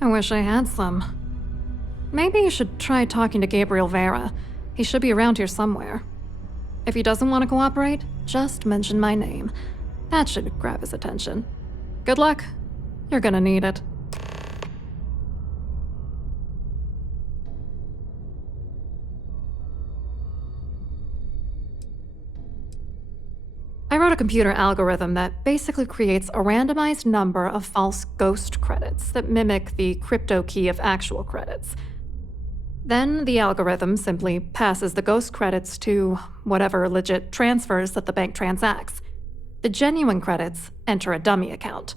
I wish I had some. Maybe you should try talking to Gabriel Vera. He should be around here somewhere. If he doesn't want to cooperate, just mention my name. That should grab his attention. Good luck. You're gonna need it. I wrote a computer algorithm that basically creates a randomized number of false ghost credits that mimic the crypto key of actual credits. Then the algorithm simply passes the ghost credits to whatever legit transfers that the bank transacts. The genuine credits enter a dummy account.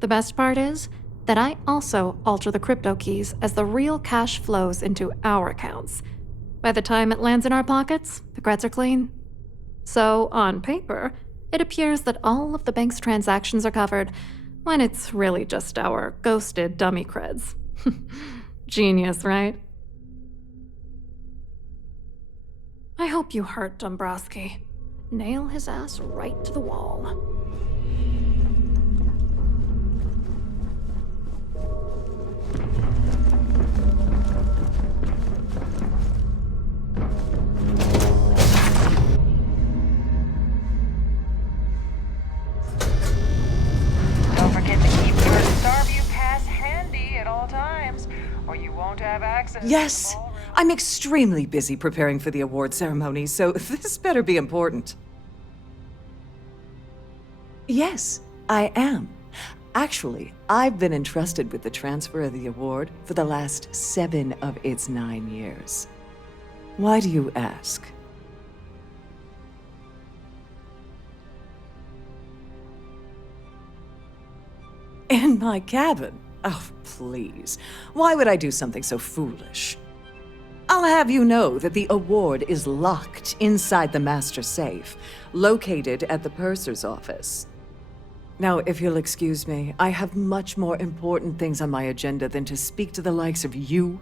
The best part is that I also alter the crypto keys as the real cash flows into our accounts. By the time it lands in our pockets, the creds are clean. So, on paper, it appears that all of the bank's transactions are covered, when it's really just our ghosted dummy creds. Genius, right? I hope you hurt Dombrowski. Nail his ass right to the wall. Don't forget to keep your Starview pass handy at all times, or you won't have access. Yes, I'm extremely busy preparing for the award ceremony, so this better be important. Yes, I am. Actually, I've been entrusted with the transfer of the award for the last 7 of its 9 years. Why do you ask? In my cabin? Oh, please. Why would I do something so foolish? I'll have you know that the award is locked inside the master safe, located at the purser's office. Now, if you'll excuse me, I have much more important things on my agenda than to speak to the likes of you.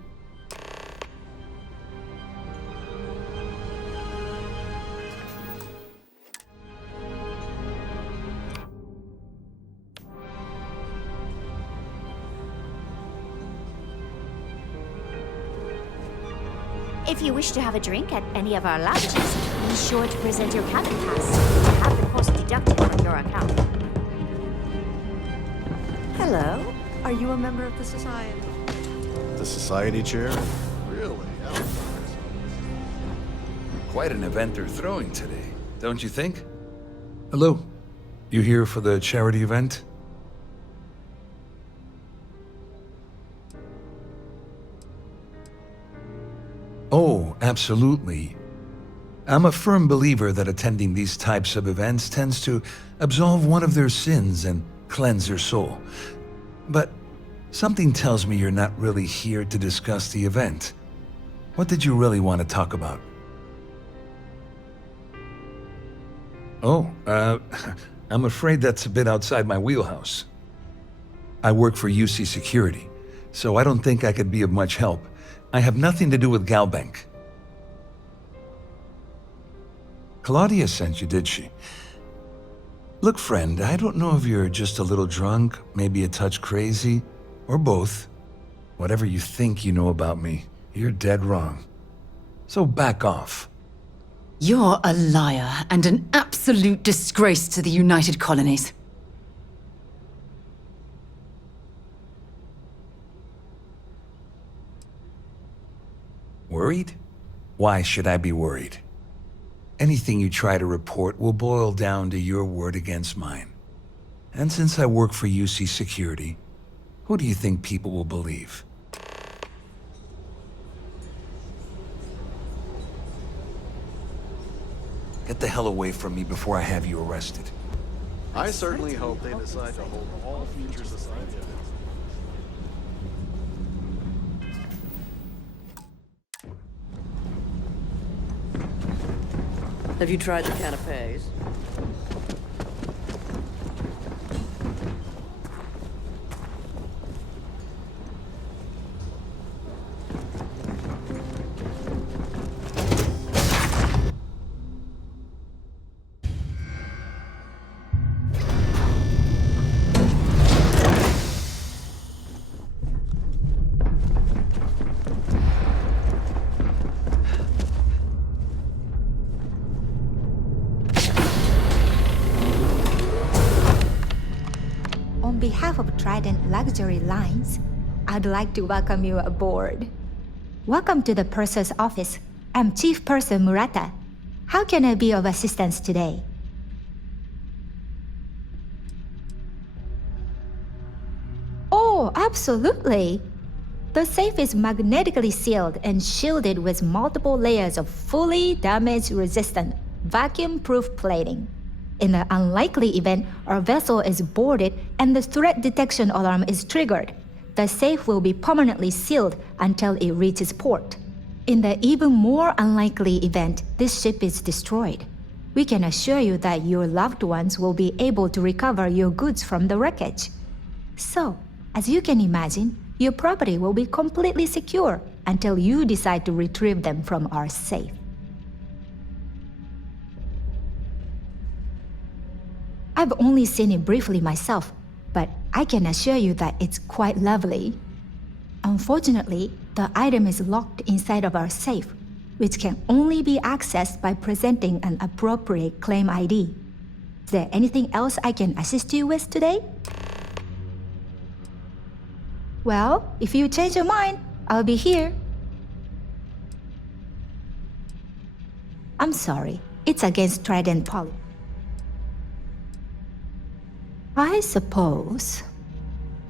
If you wish to have a drink at any of our lounges, be sure to present your cabin pass to have the cost deducted from your account. Hello. Are you a member of the Society? The Society chair? Really? Quite an event they're throwing today, don't you think? Hello. You here for the charity event? Oh, absolutely. I'm a firm believer that attending these types of events tends to absolve one of their sins and cleanse their soul. But something tells me you're not really here to discuss the event. What did you really want to talk about? Oh, I'm afraid that's a bit outside my wheelhouse. I work for UC Security, so I don't think I could be of much help. I have nothing to do with Galbank. Claudia sent you, did she? Look, friend, I don't know if you're just a little drunk, maybe a touch crazy, or both. Whatever you think you know about me, you're dead wrong. So back off. You're a liar and an absolute disgrace to the United Colonies. Worried? Why should I be worried? Anything you try to report will boil down to your word against mine. And since I work for UC Security, who do you think people will believe? Get the hell away from me before I have you arrested. I certainly hope they decide to hold all future society events. Have you tried the canapes? On behalf of Trident Luxury Lines, I'd like to welcome you aboard. Welcome to the purser's office. I'm Chief Purser Murata. How can I be of assistance today? Oh, absolutely. The safe is magnetically sealed and shielded with multiple layers of fully damage-resistant, vacuum-proof plating. In the unlikely event our vessel is boarded and the threat detection alarm is triggered, the safe will be permanently sealed until it reaches port. In the even more unlikely event this ship is destroyed, we can assure you that your loved ones will be able to recover your goods from the wreckage. So, as you can imagine, your property will be completely secure until you decide to retrieve them from our safe. I've only seen it briefly myself, but I can assure you that it's quite lovely. Unfortunately, the item is locked inside of our safe, which can only be accessed by presenting an appropriate claim ID. Is there anything else I can assist you with today? Well, if you change your mind, I'll be here. I'm sorry, it's against Trident policy. I suppose.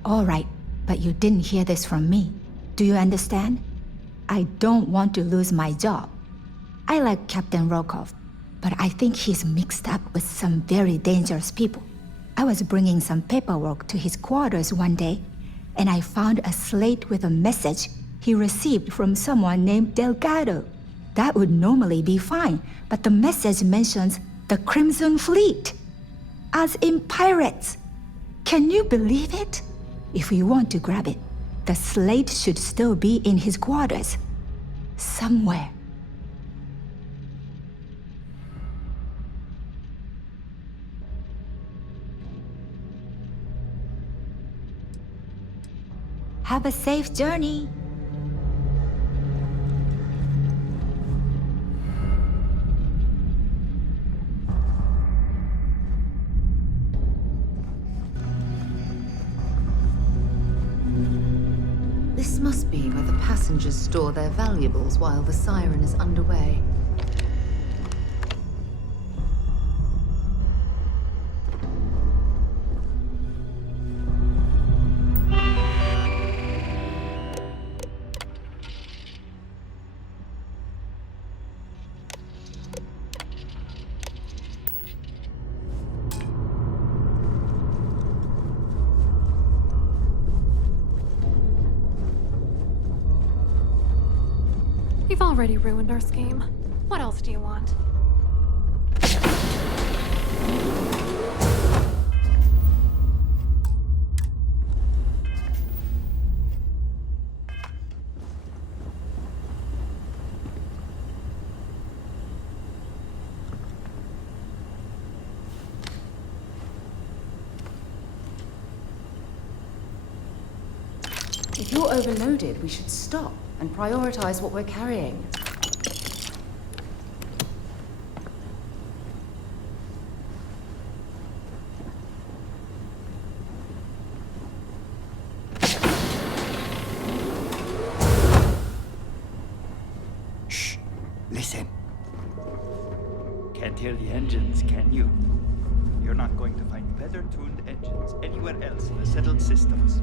All right, but you didn't hear this from me. Do you understand? I don't want to lose my job. I like Captain Rokov, but I think he's mixed up with some very dangerous people. I was bringing some paperwork to his quarters one day, and I found a slate with a message he received from someone named Delgado. That would normally be fine, but the message mentions the Crimson Fleet, as in pirates. Can you believe it? If we want to grab it, the slate should still be in his quarters. Somewhere. Have a safe journey. This must be where the passengers store their valuables while the siren is underway. You've already ruined our scheme. What else do you want? If you're overloaded, we should stop and prioritize what we're carrying. Shh. Listen. Can't hear the engines, can you? You're not going to find better-tuned engines anywhere else in the settled systems.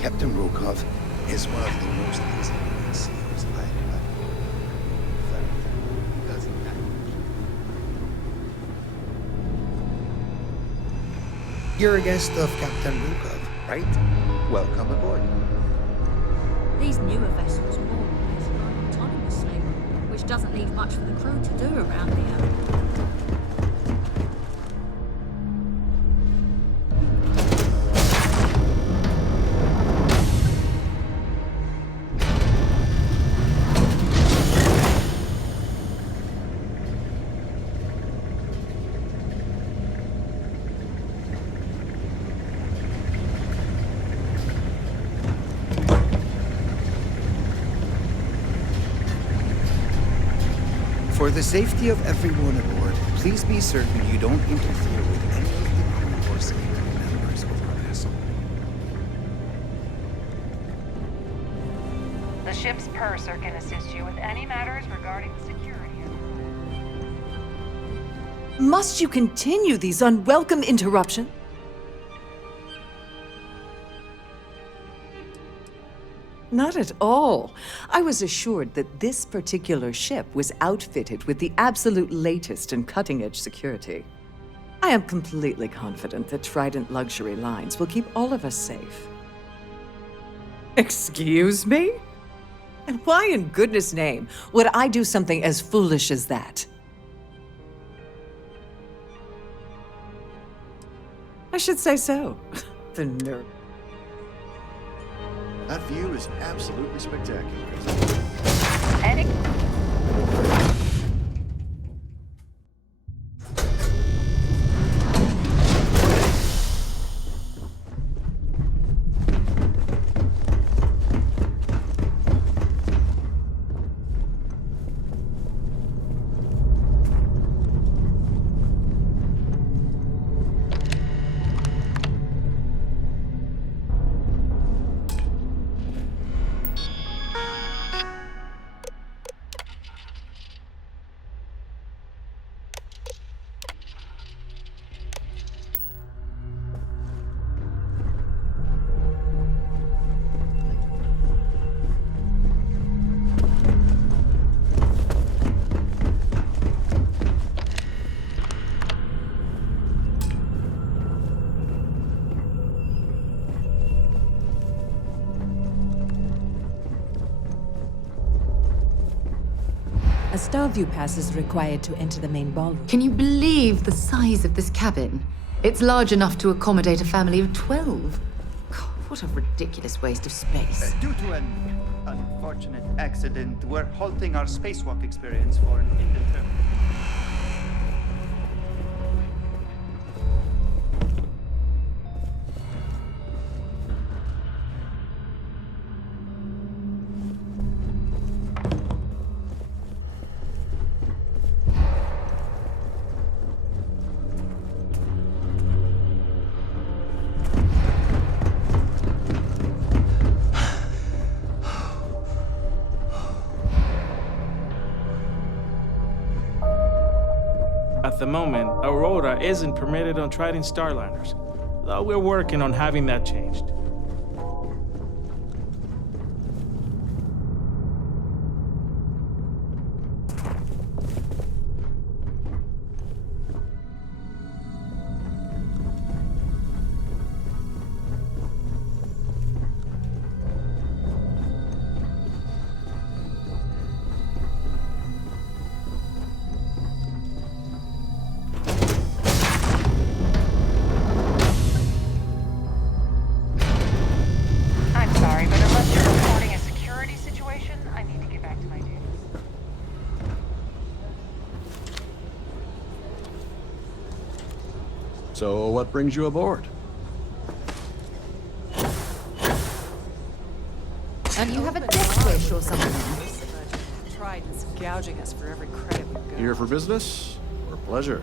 Captain Rokov is one of the most easygoing seals I've ever known. He doesn't act. You're a guest of Captain Rokov, right? Welcome aboard. These newer vessels more or less run autonomously, which doesn't leave much for the crew to do around here. For the safety of everyone aboard, please be certain you don't interfere with any of the crew or safety members of our vessel. The ship's purser can assist you with any matters regarding the security of the Must you continue these unwelcome interruptions? Not at all. I was assured that this particular ship was outfitted with the absolute latest and cutting-edge security. I am completely confident that Trident Luxury Lines will keep all of us safe. Excuse me? And why in goodness name would I do something as foolish as that? I should say so. The nerve. That view is absolutely spectacular. A Starview pass is required to enter the main ballroom. Can you believe the size of this cabin? It's large enough to accommodate a family of 12. God, what a ridiculous waste of space. Due to an unfortunate accident, we're halting our spacewalk experience for an indeterminate. the moment, Aurora isn't permitted on Trident Starliners, though we're working on having that changed. I'm sorry, but unless you're reporting a security situation, I need to get back to my duties. So, what brings you aboard? And you have a death wish or something. Trident's gouging us for every credit we've got. Here for business or pleasure?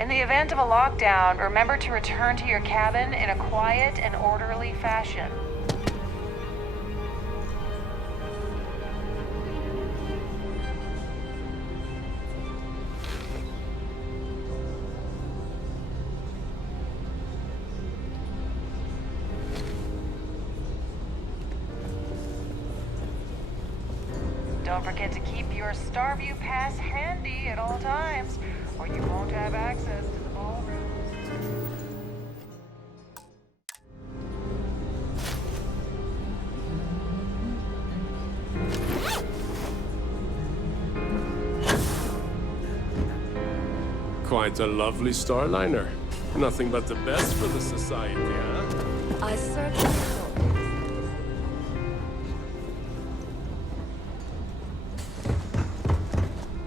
In the event of a lockdown, remember to return to your cabin in a quiet and orderly fashion. Don't forget to keep your Starview pass handy at all times, or you won't have access to the ballroom. Quite a lovely Starliner. Nothing but the best for the society, huh? I certainly hope.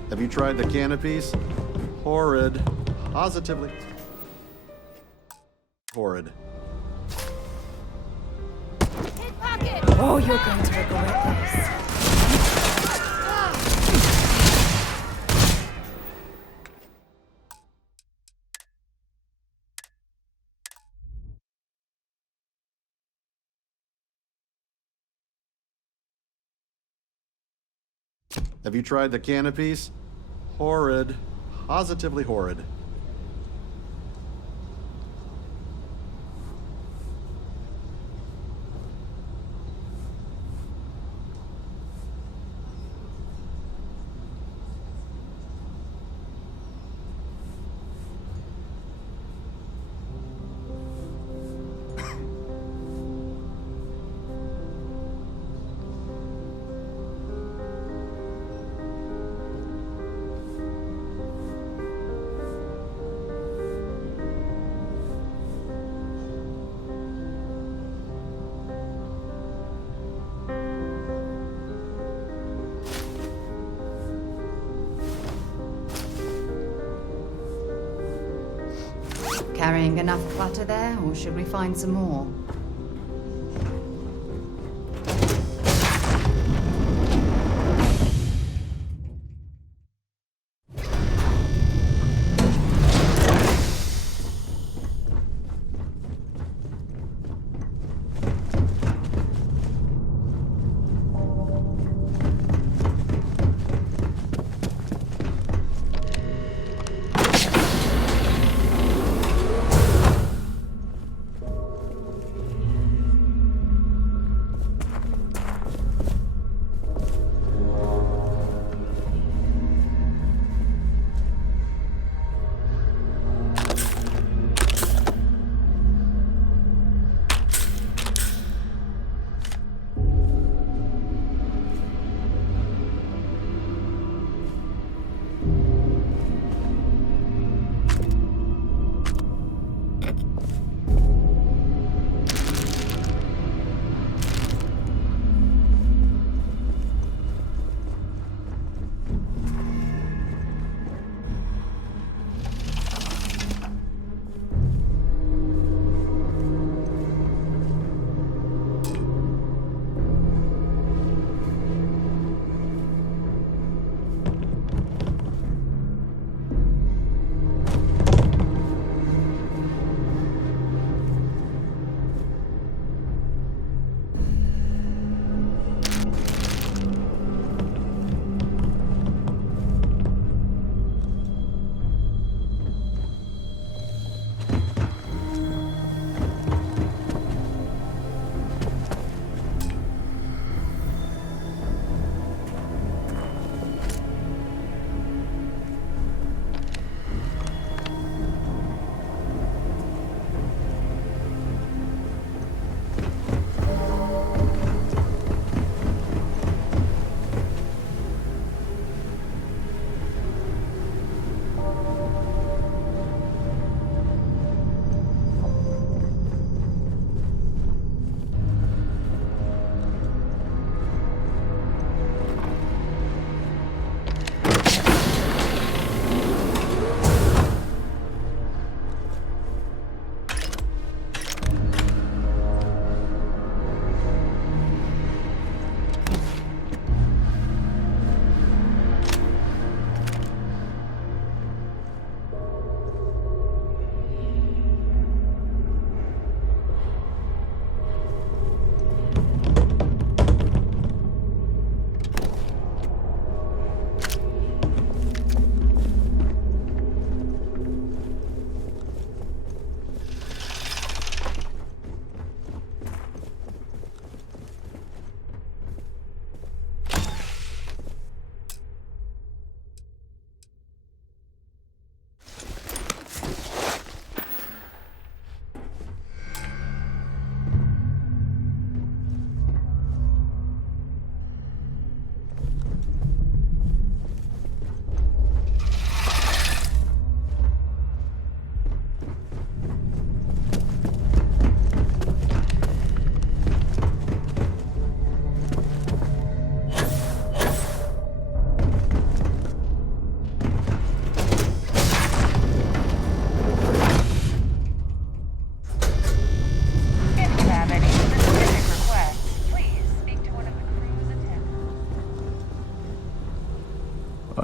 Have you tried the canopies? Horrid. Positively horrid. Oh, you're going to regret this. Have you tried the canopies? Horrid. Positively horrid. Carrying enough clutter there, or should we find some more?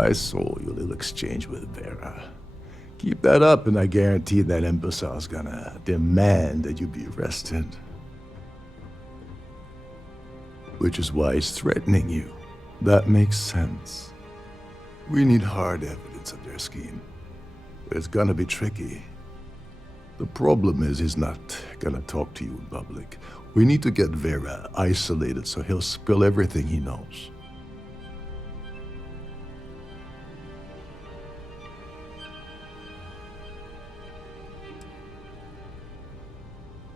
I saw your little exchange with Vera. Keep that up, and I guarantee that imbecile's gonna demand that you be arrested. Which is why he's threatening you. That makes sense. We need hard evidence of their scheme. But it's gonna be tricky. The problem is he's not gonna talk to you in public. We need to get Vera isolated so he'll spill everything he knows.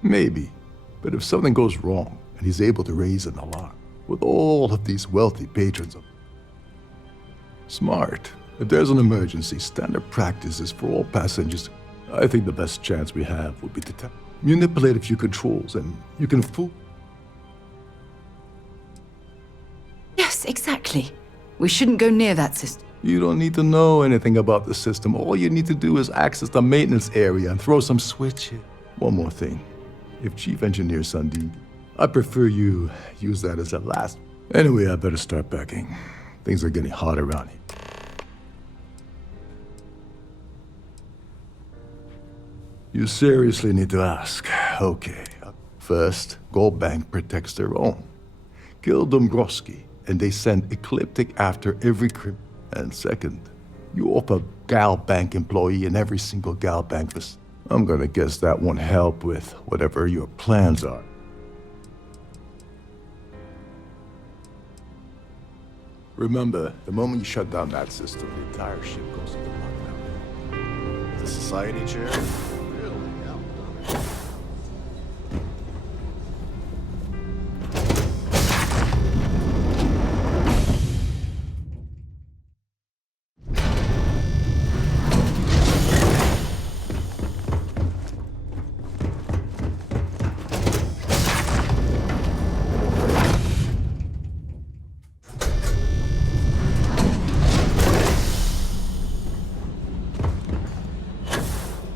Maybe. But if something goes wrong and he's able to raise an alarm with all of these wealthy patrons of... Smart. If there's an emergency, standard practice is for all passengers. I think the best chance we have would be to manipulate a few controls and you can fool... Yes, exactly. We shouldn't go near that system. You don't need to know anything about the system. All you need to do is access the maintenance area and throw some switches. One more thing. If Chief Engineer Sundin, I prefer you use that as a last. Anyway, I better start packing. Things are getting hot around here. You seriously need to ask. Okay. First, Gold Bank protects their own. Kill Dombrowski, and they send Ecliptic after every crime. And second, you offer Gal Bank employee in every single Gal Bank. I'm gonna guess that won't help with whatever your plans are. Remember, the moment you shut down that system, the entire ship goes into lockdown. The society chair? Really? Yeah.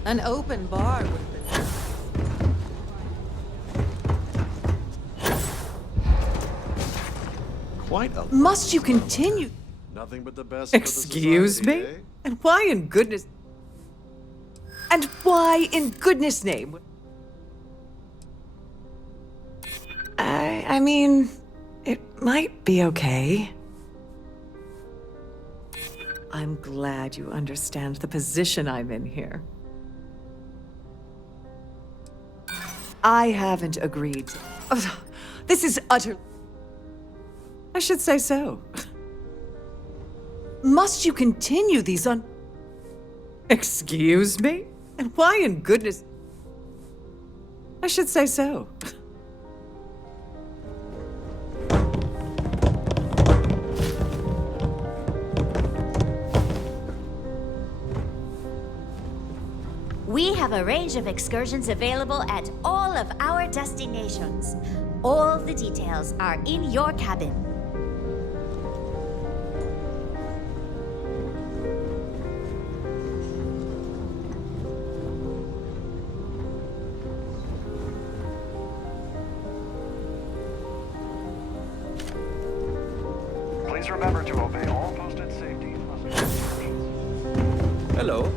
An open bar would have been nice. Quite a... Must you continue? Nothing but the best. Excuse me? And why in goodness... And why in goodness name? I mean, it might be okay. I'm glad you understand the position I'm in here. I haven't agreed. This is utter... I should say so. Must you continue these on... Excuse me? And why in goodness... I should say so. We have a range of excursions available at all of our destinations. All the details are in your cabin. Please remember to obey all posted safety instructions. Hello.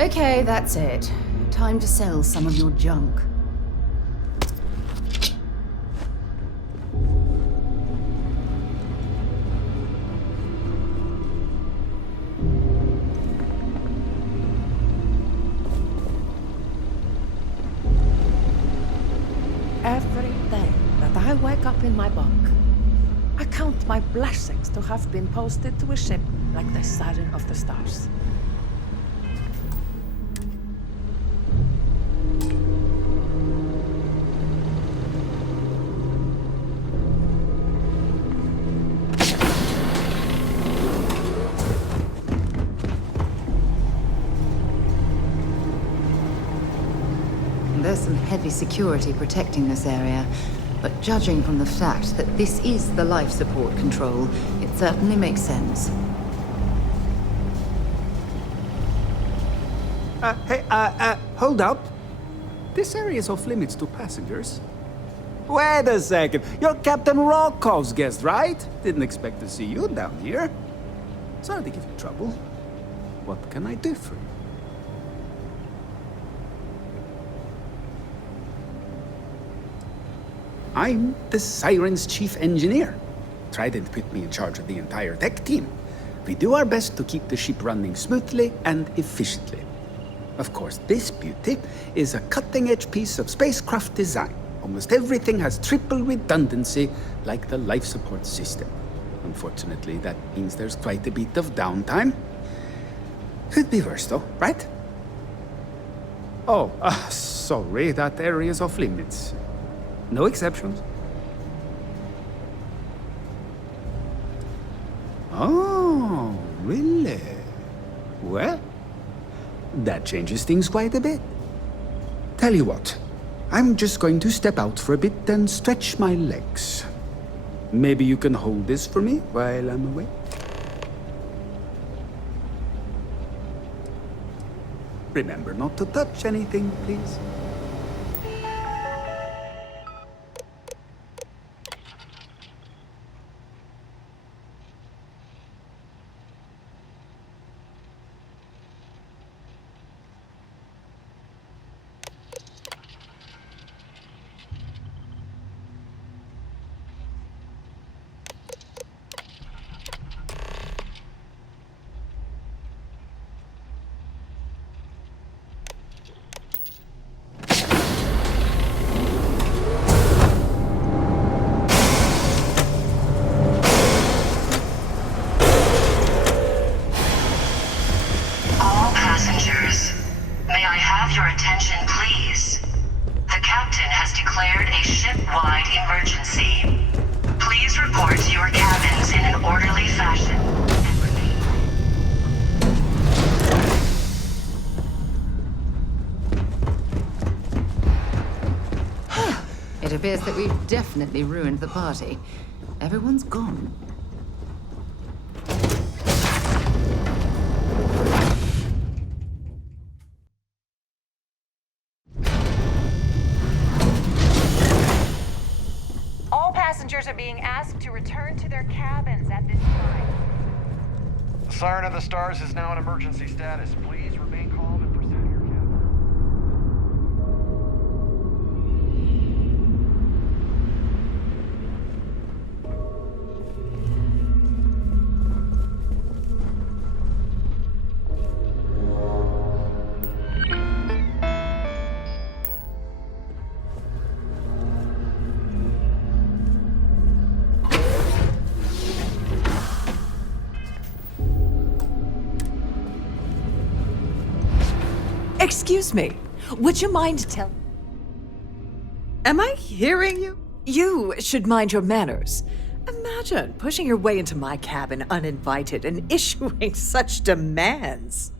Okay, that's it. Time to sell some of your junk. Every day that I wake up in my bunk, I count my blessings to have been posted to a ship like the Siren of the Stars. be security protecting this area, but judging from the fact that this is the life support control, it certainly makes sense. Hey, hold up. This area is off limits to passengers. Wait a second. You're Captain Rokov's guest, right? Didn't expect to see you down here. Sorry to give you trouble. What can I do for you? I'm the Siren's chief engineer. Trident put me in charge of the entire tech team. We do our best to keep the ship running smoothly and efficiently. Of course, this beauty is a cutting-edge piece of spacecraft design. Almost everything has triple redundancy, like the life support system. Unfortunately, that means there's quite a bit of downtime. Could be worse, though, right? Oh, sorry, that area's off limits. No exceptions. Oh, really? Well, that changes things quite a bit. Tell you what, I'm just going to step out for a bit and stretch my legs. Maybe you can hold this for me while I'm away? Remember not to touch anything, please. It appears that we've definitely ruined the party. Everyone's gone. All passengers are being asked to return to their cabins at this time. The Siren of the Stars is now in emergency status. Please remain calm and proceed to your cabin. Excuse me, would you mind Am I hearing you? You should mind your manners. Imagine pushing your way into my cabin uninvited and issuing such demands.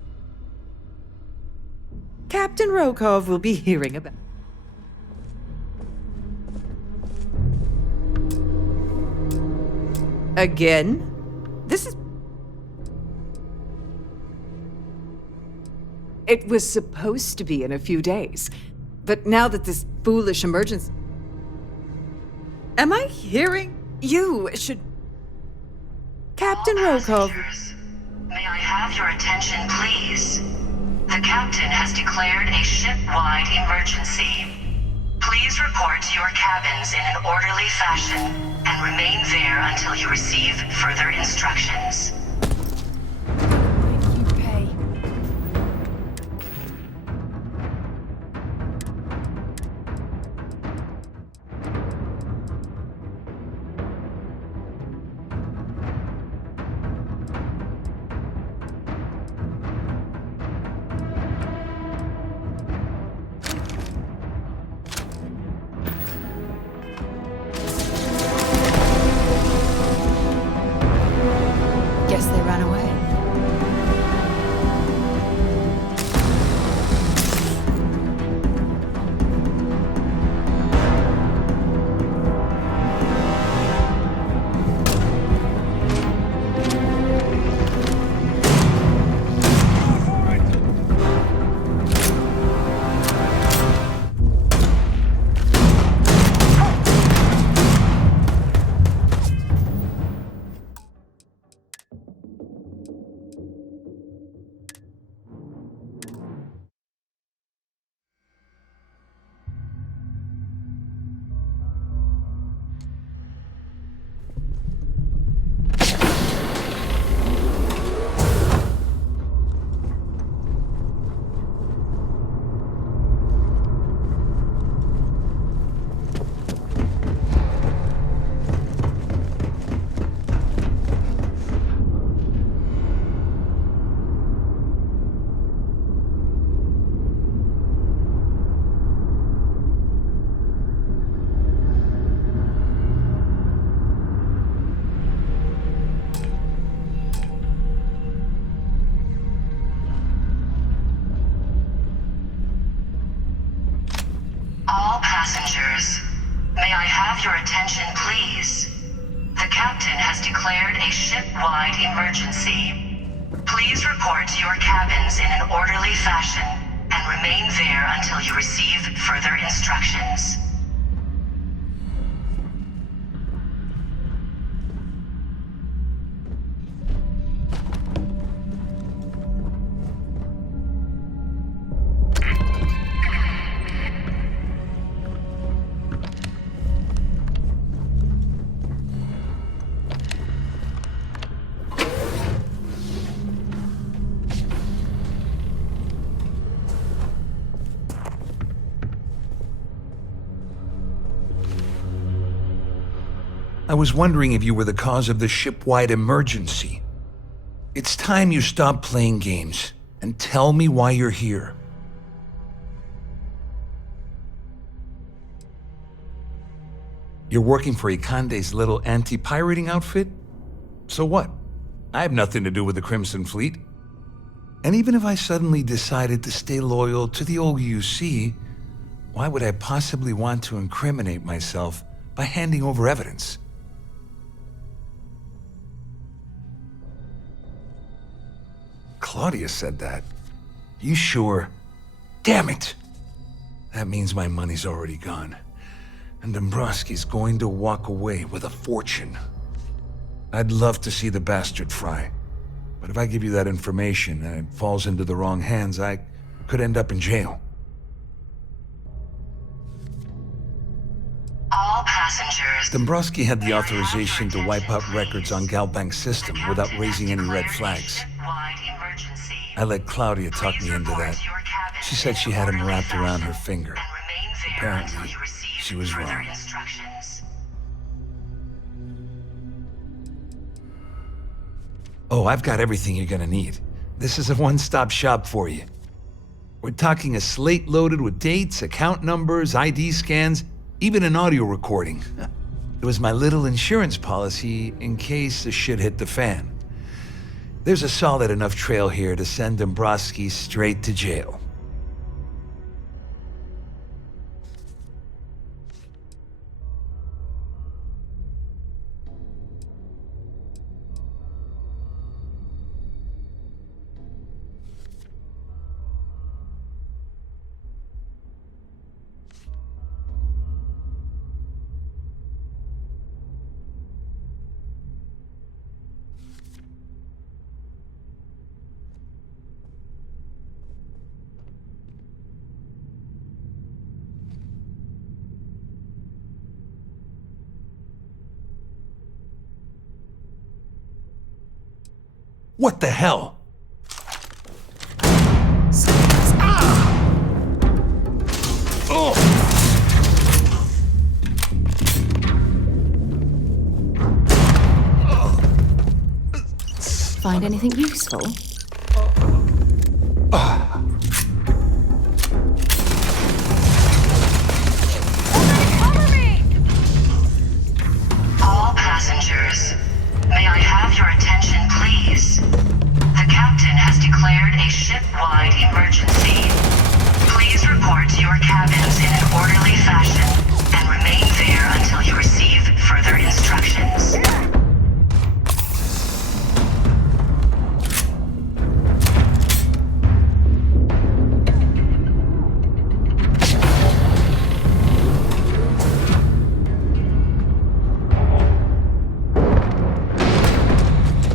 Captain Rokov will be hearing about. Again? This is... It was supposed to be in a few days, but now that this foolish emergency... Am I hearing? You should... Captain Rokov... May I have your attention, please? The captain has declared a ship-wide emergency. Please report to your cabins in an orderly fashion and remain there until you receive further instructions. have your attention, please? The captain has declared a ship-wide emergency. Please report to your cabins in an orderly fashion and remain there until you receive further instructions. I was wondering if you were the cause of the ship-wide emergency. It's time you stop playing games and tell me why you're here. You're working for Ikande's little anti-pirating outfit? So what? I have nothing to do with the Crimson Fleet. And even if I suddenly decided to stay loyal to the old UC, why would I possibly want to incriminate myself by handing over evidence? Claudia said that. You sure? Damn it! That means my money's already gone. And Dombrowski's going to walk away with a fortune. I'd love to see the bastard fry. But if I give you that information and it falls into the wrong hands, I could end up in jail. All passengers. Dombrowski had the authorization to wipe out records on Galbank's system without raising any red flags. I let Claudia talk me into that. She said she had him wrapped around her finger. Apparently, she was wrong. Oh, I've got everything you're gonna need. This is a one-stop shop for you. We're talking a slate loaded with dates, account numbers, ID scans, even an audio recording. It was my little insurance policy in case the shit hit the fan. There's a solid enough trail here to send Dombrowski straight to jail. What the hell? Find anything useful? All passengers, may I have your attention, please? The captain has declared a ship-wide emergency. Please report to your cabins in an orderly fashion and remain there until you receive further instructions.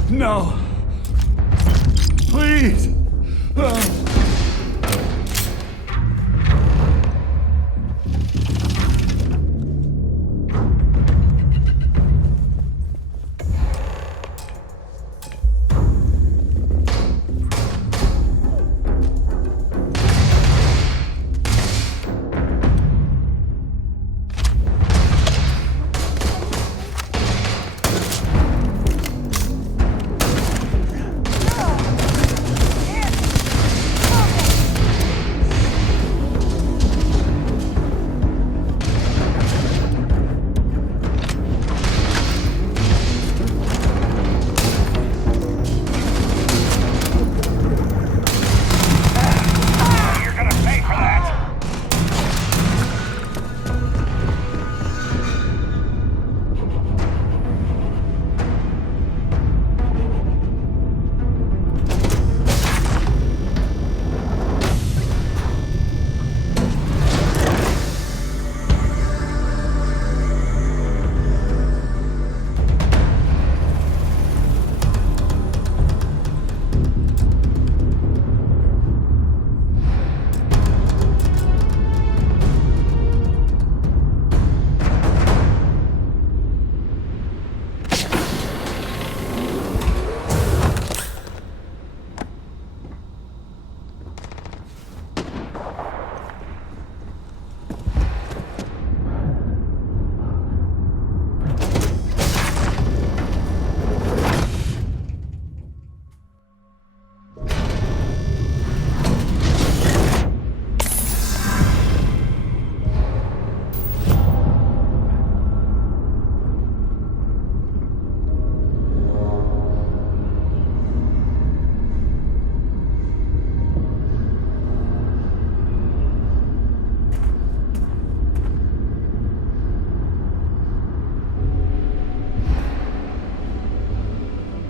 No. Please.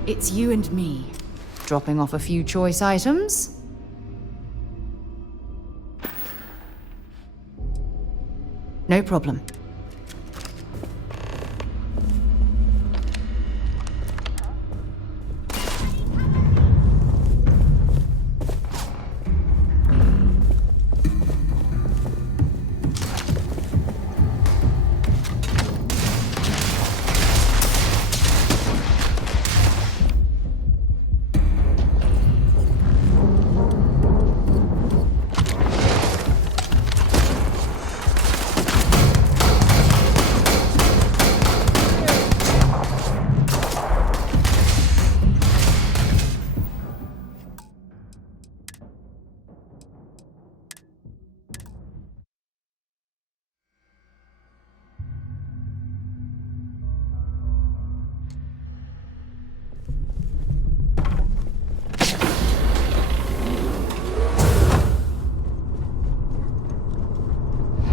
It's you and me. Dropping off a few choice items? No problem.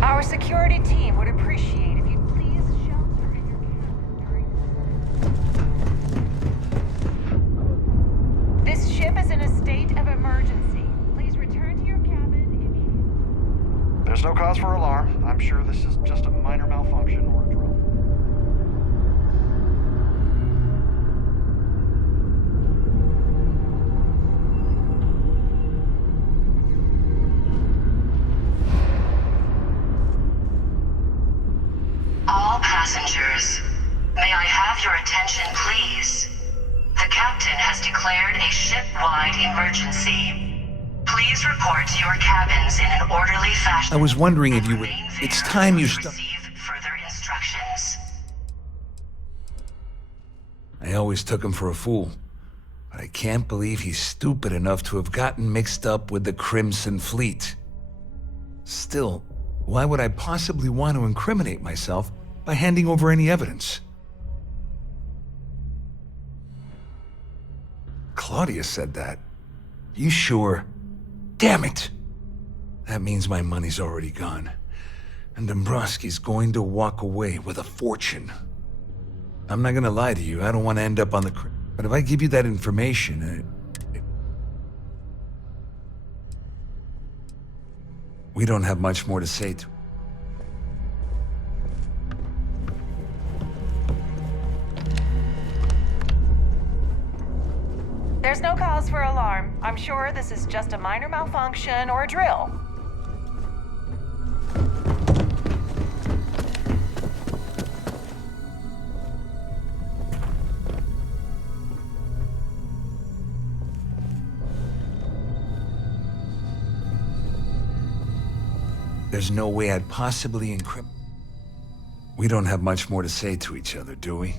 Our security team would appreciate if you'd please shelter in your cabin during... This ship is in a state of emergency. Please return to your cabin immediately. There's no cause for alarm. I'm sure this is just a minor malfunction or a drill. All passengers, may I have your attention, please? The captain has declared a ship-wide emergency. Please report to your cabins in an orderly fashion. I was wondering if you would... It's time you receive further instructions. I always took him for a fool. But I can't believe he's stupid enough to have gotten mixed up with the Crimson Fleet. Still, why would I possibly want to incriminate myself by handing over any evidence? Claudia said that. You sure? Damn it! That means my money's already gone. And Dombrowski's going to walk away with a fortune. I'm not gonna lie to you, I don't want to end up on the... But if I give you that information, we don't have much more to say to. There's no cause for alarm. I'm sure this is just a minor malfunction or a drill. There's no way I'd possibly incriminate. We don't have much more to say to each other, do we?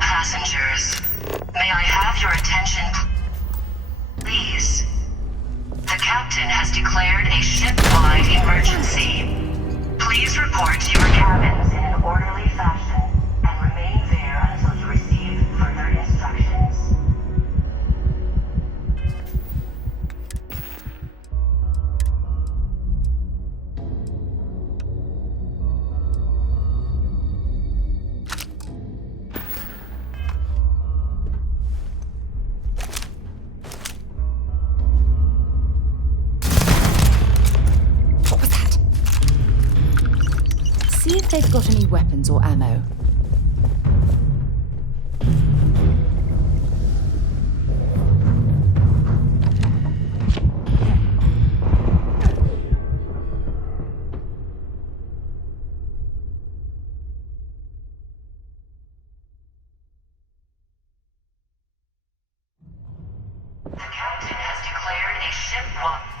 Passengers, may I have your attention, please? The captain has declared a ship-wide emergency. Please report to your cabins in an orderly fashion and remain there until you receive further instructions. See if they've got any weapons or ammo. The captain has declared a ship-wide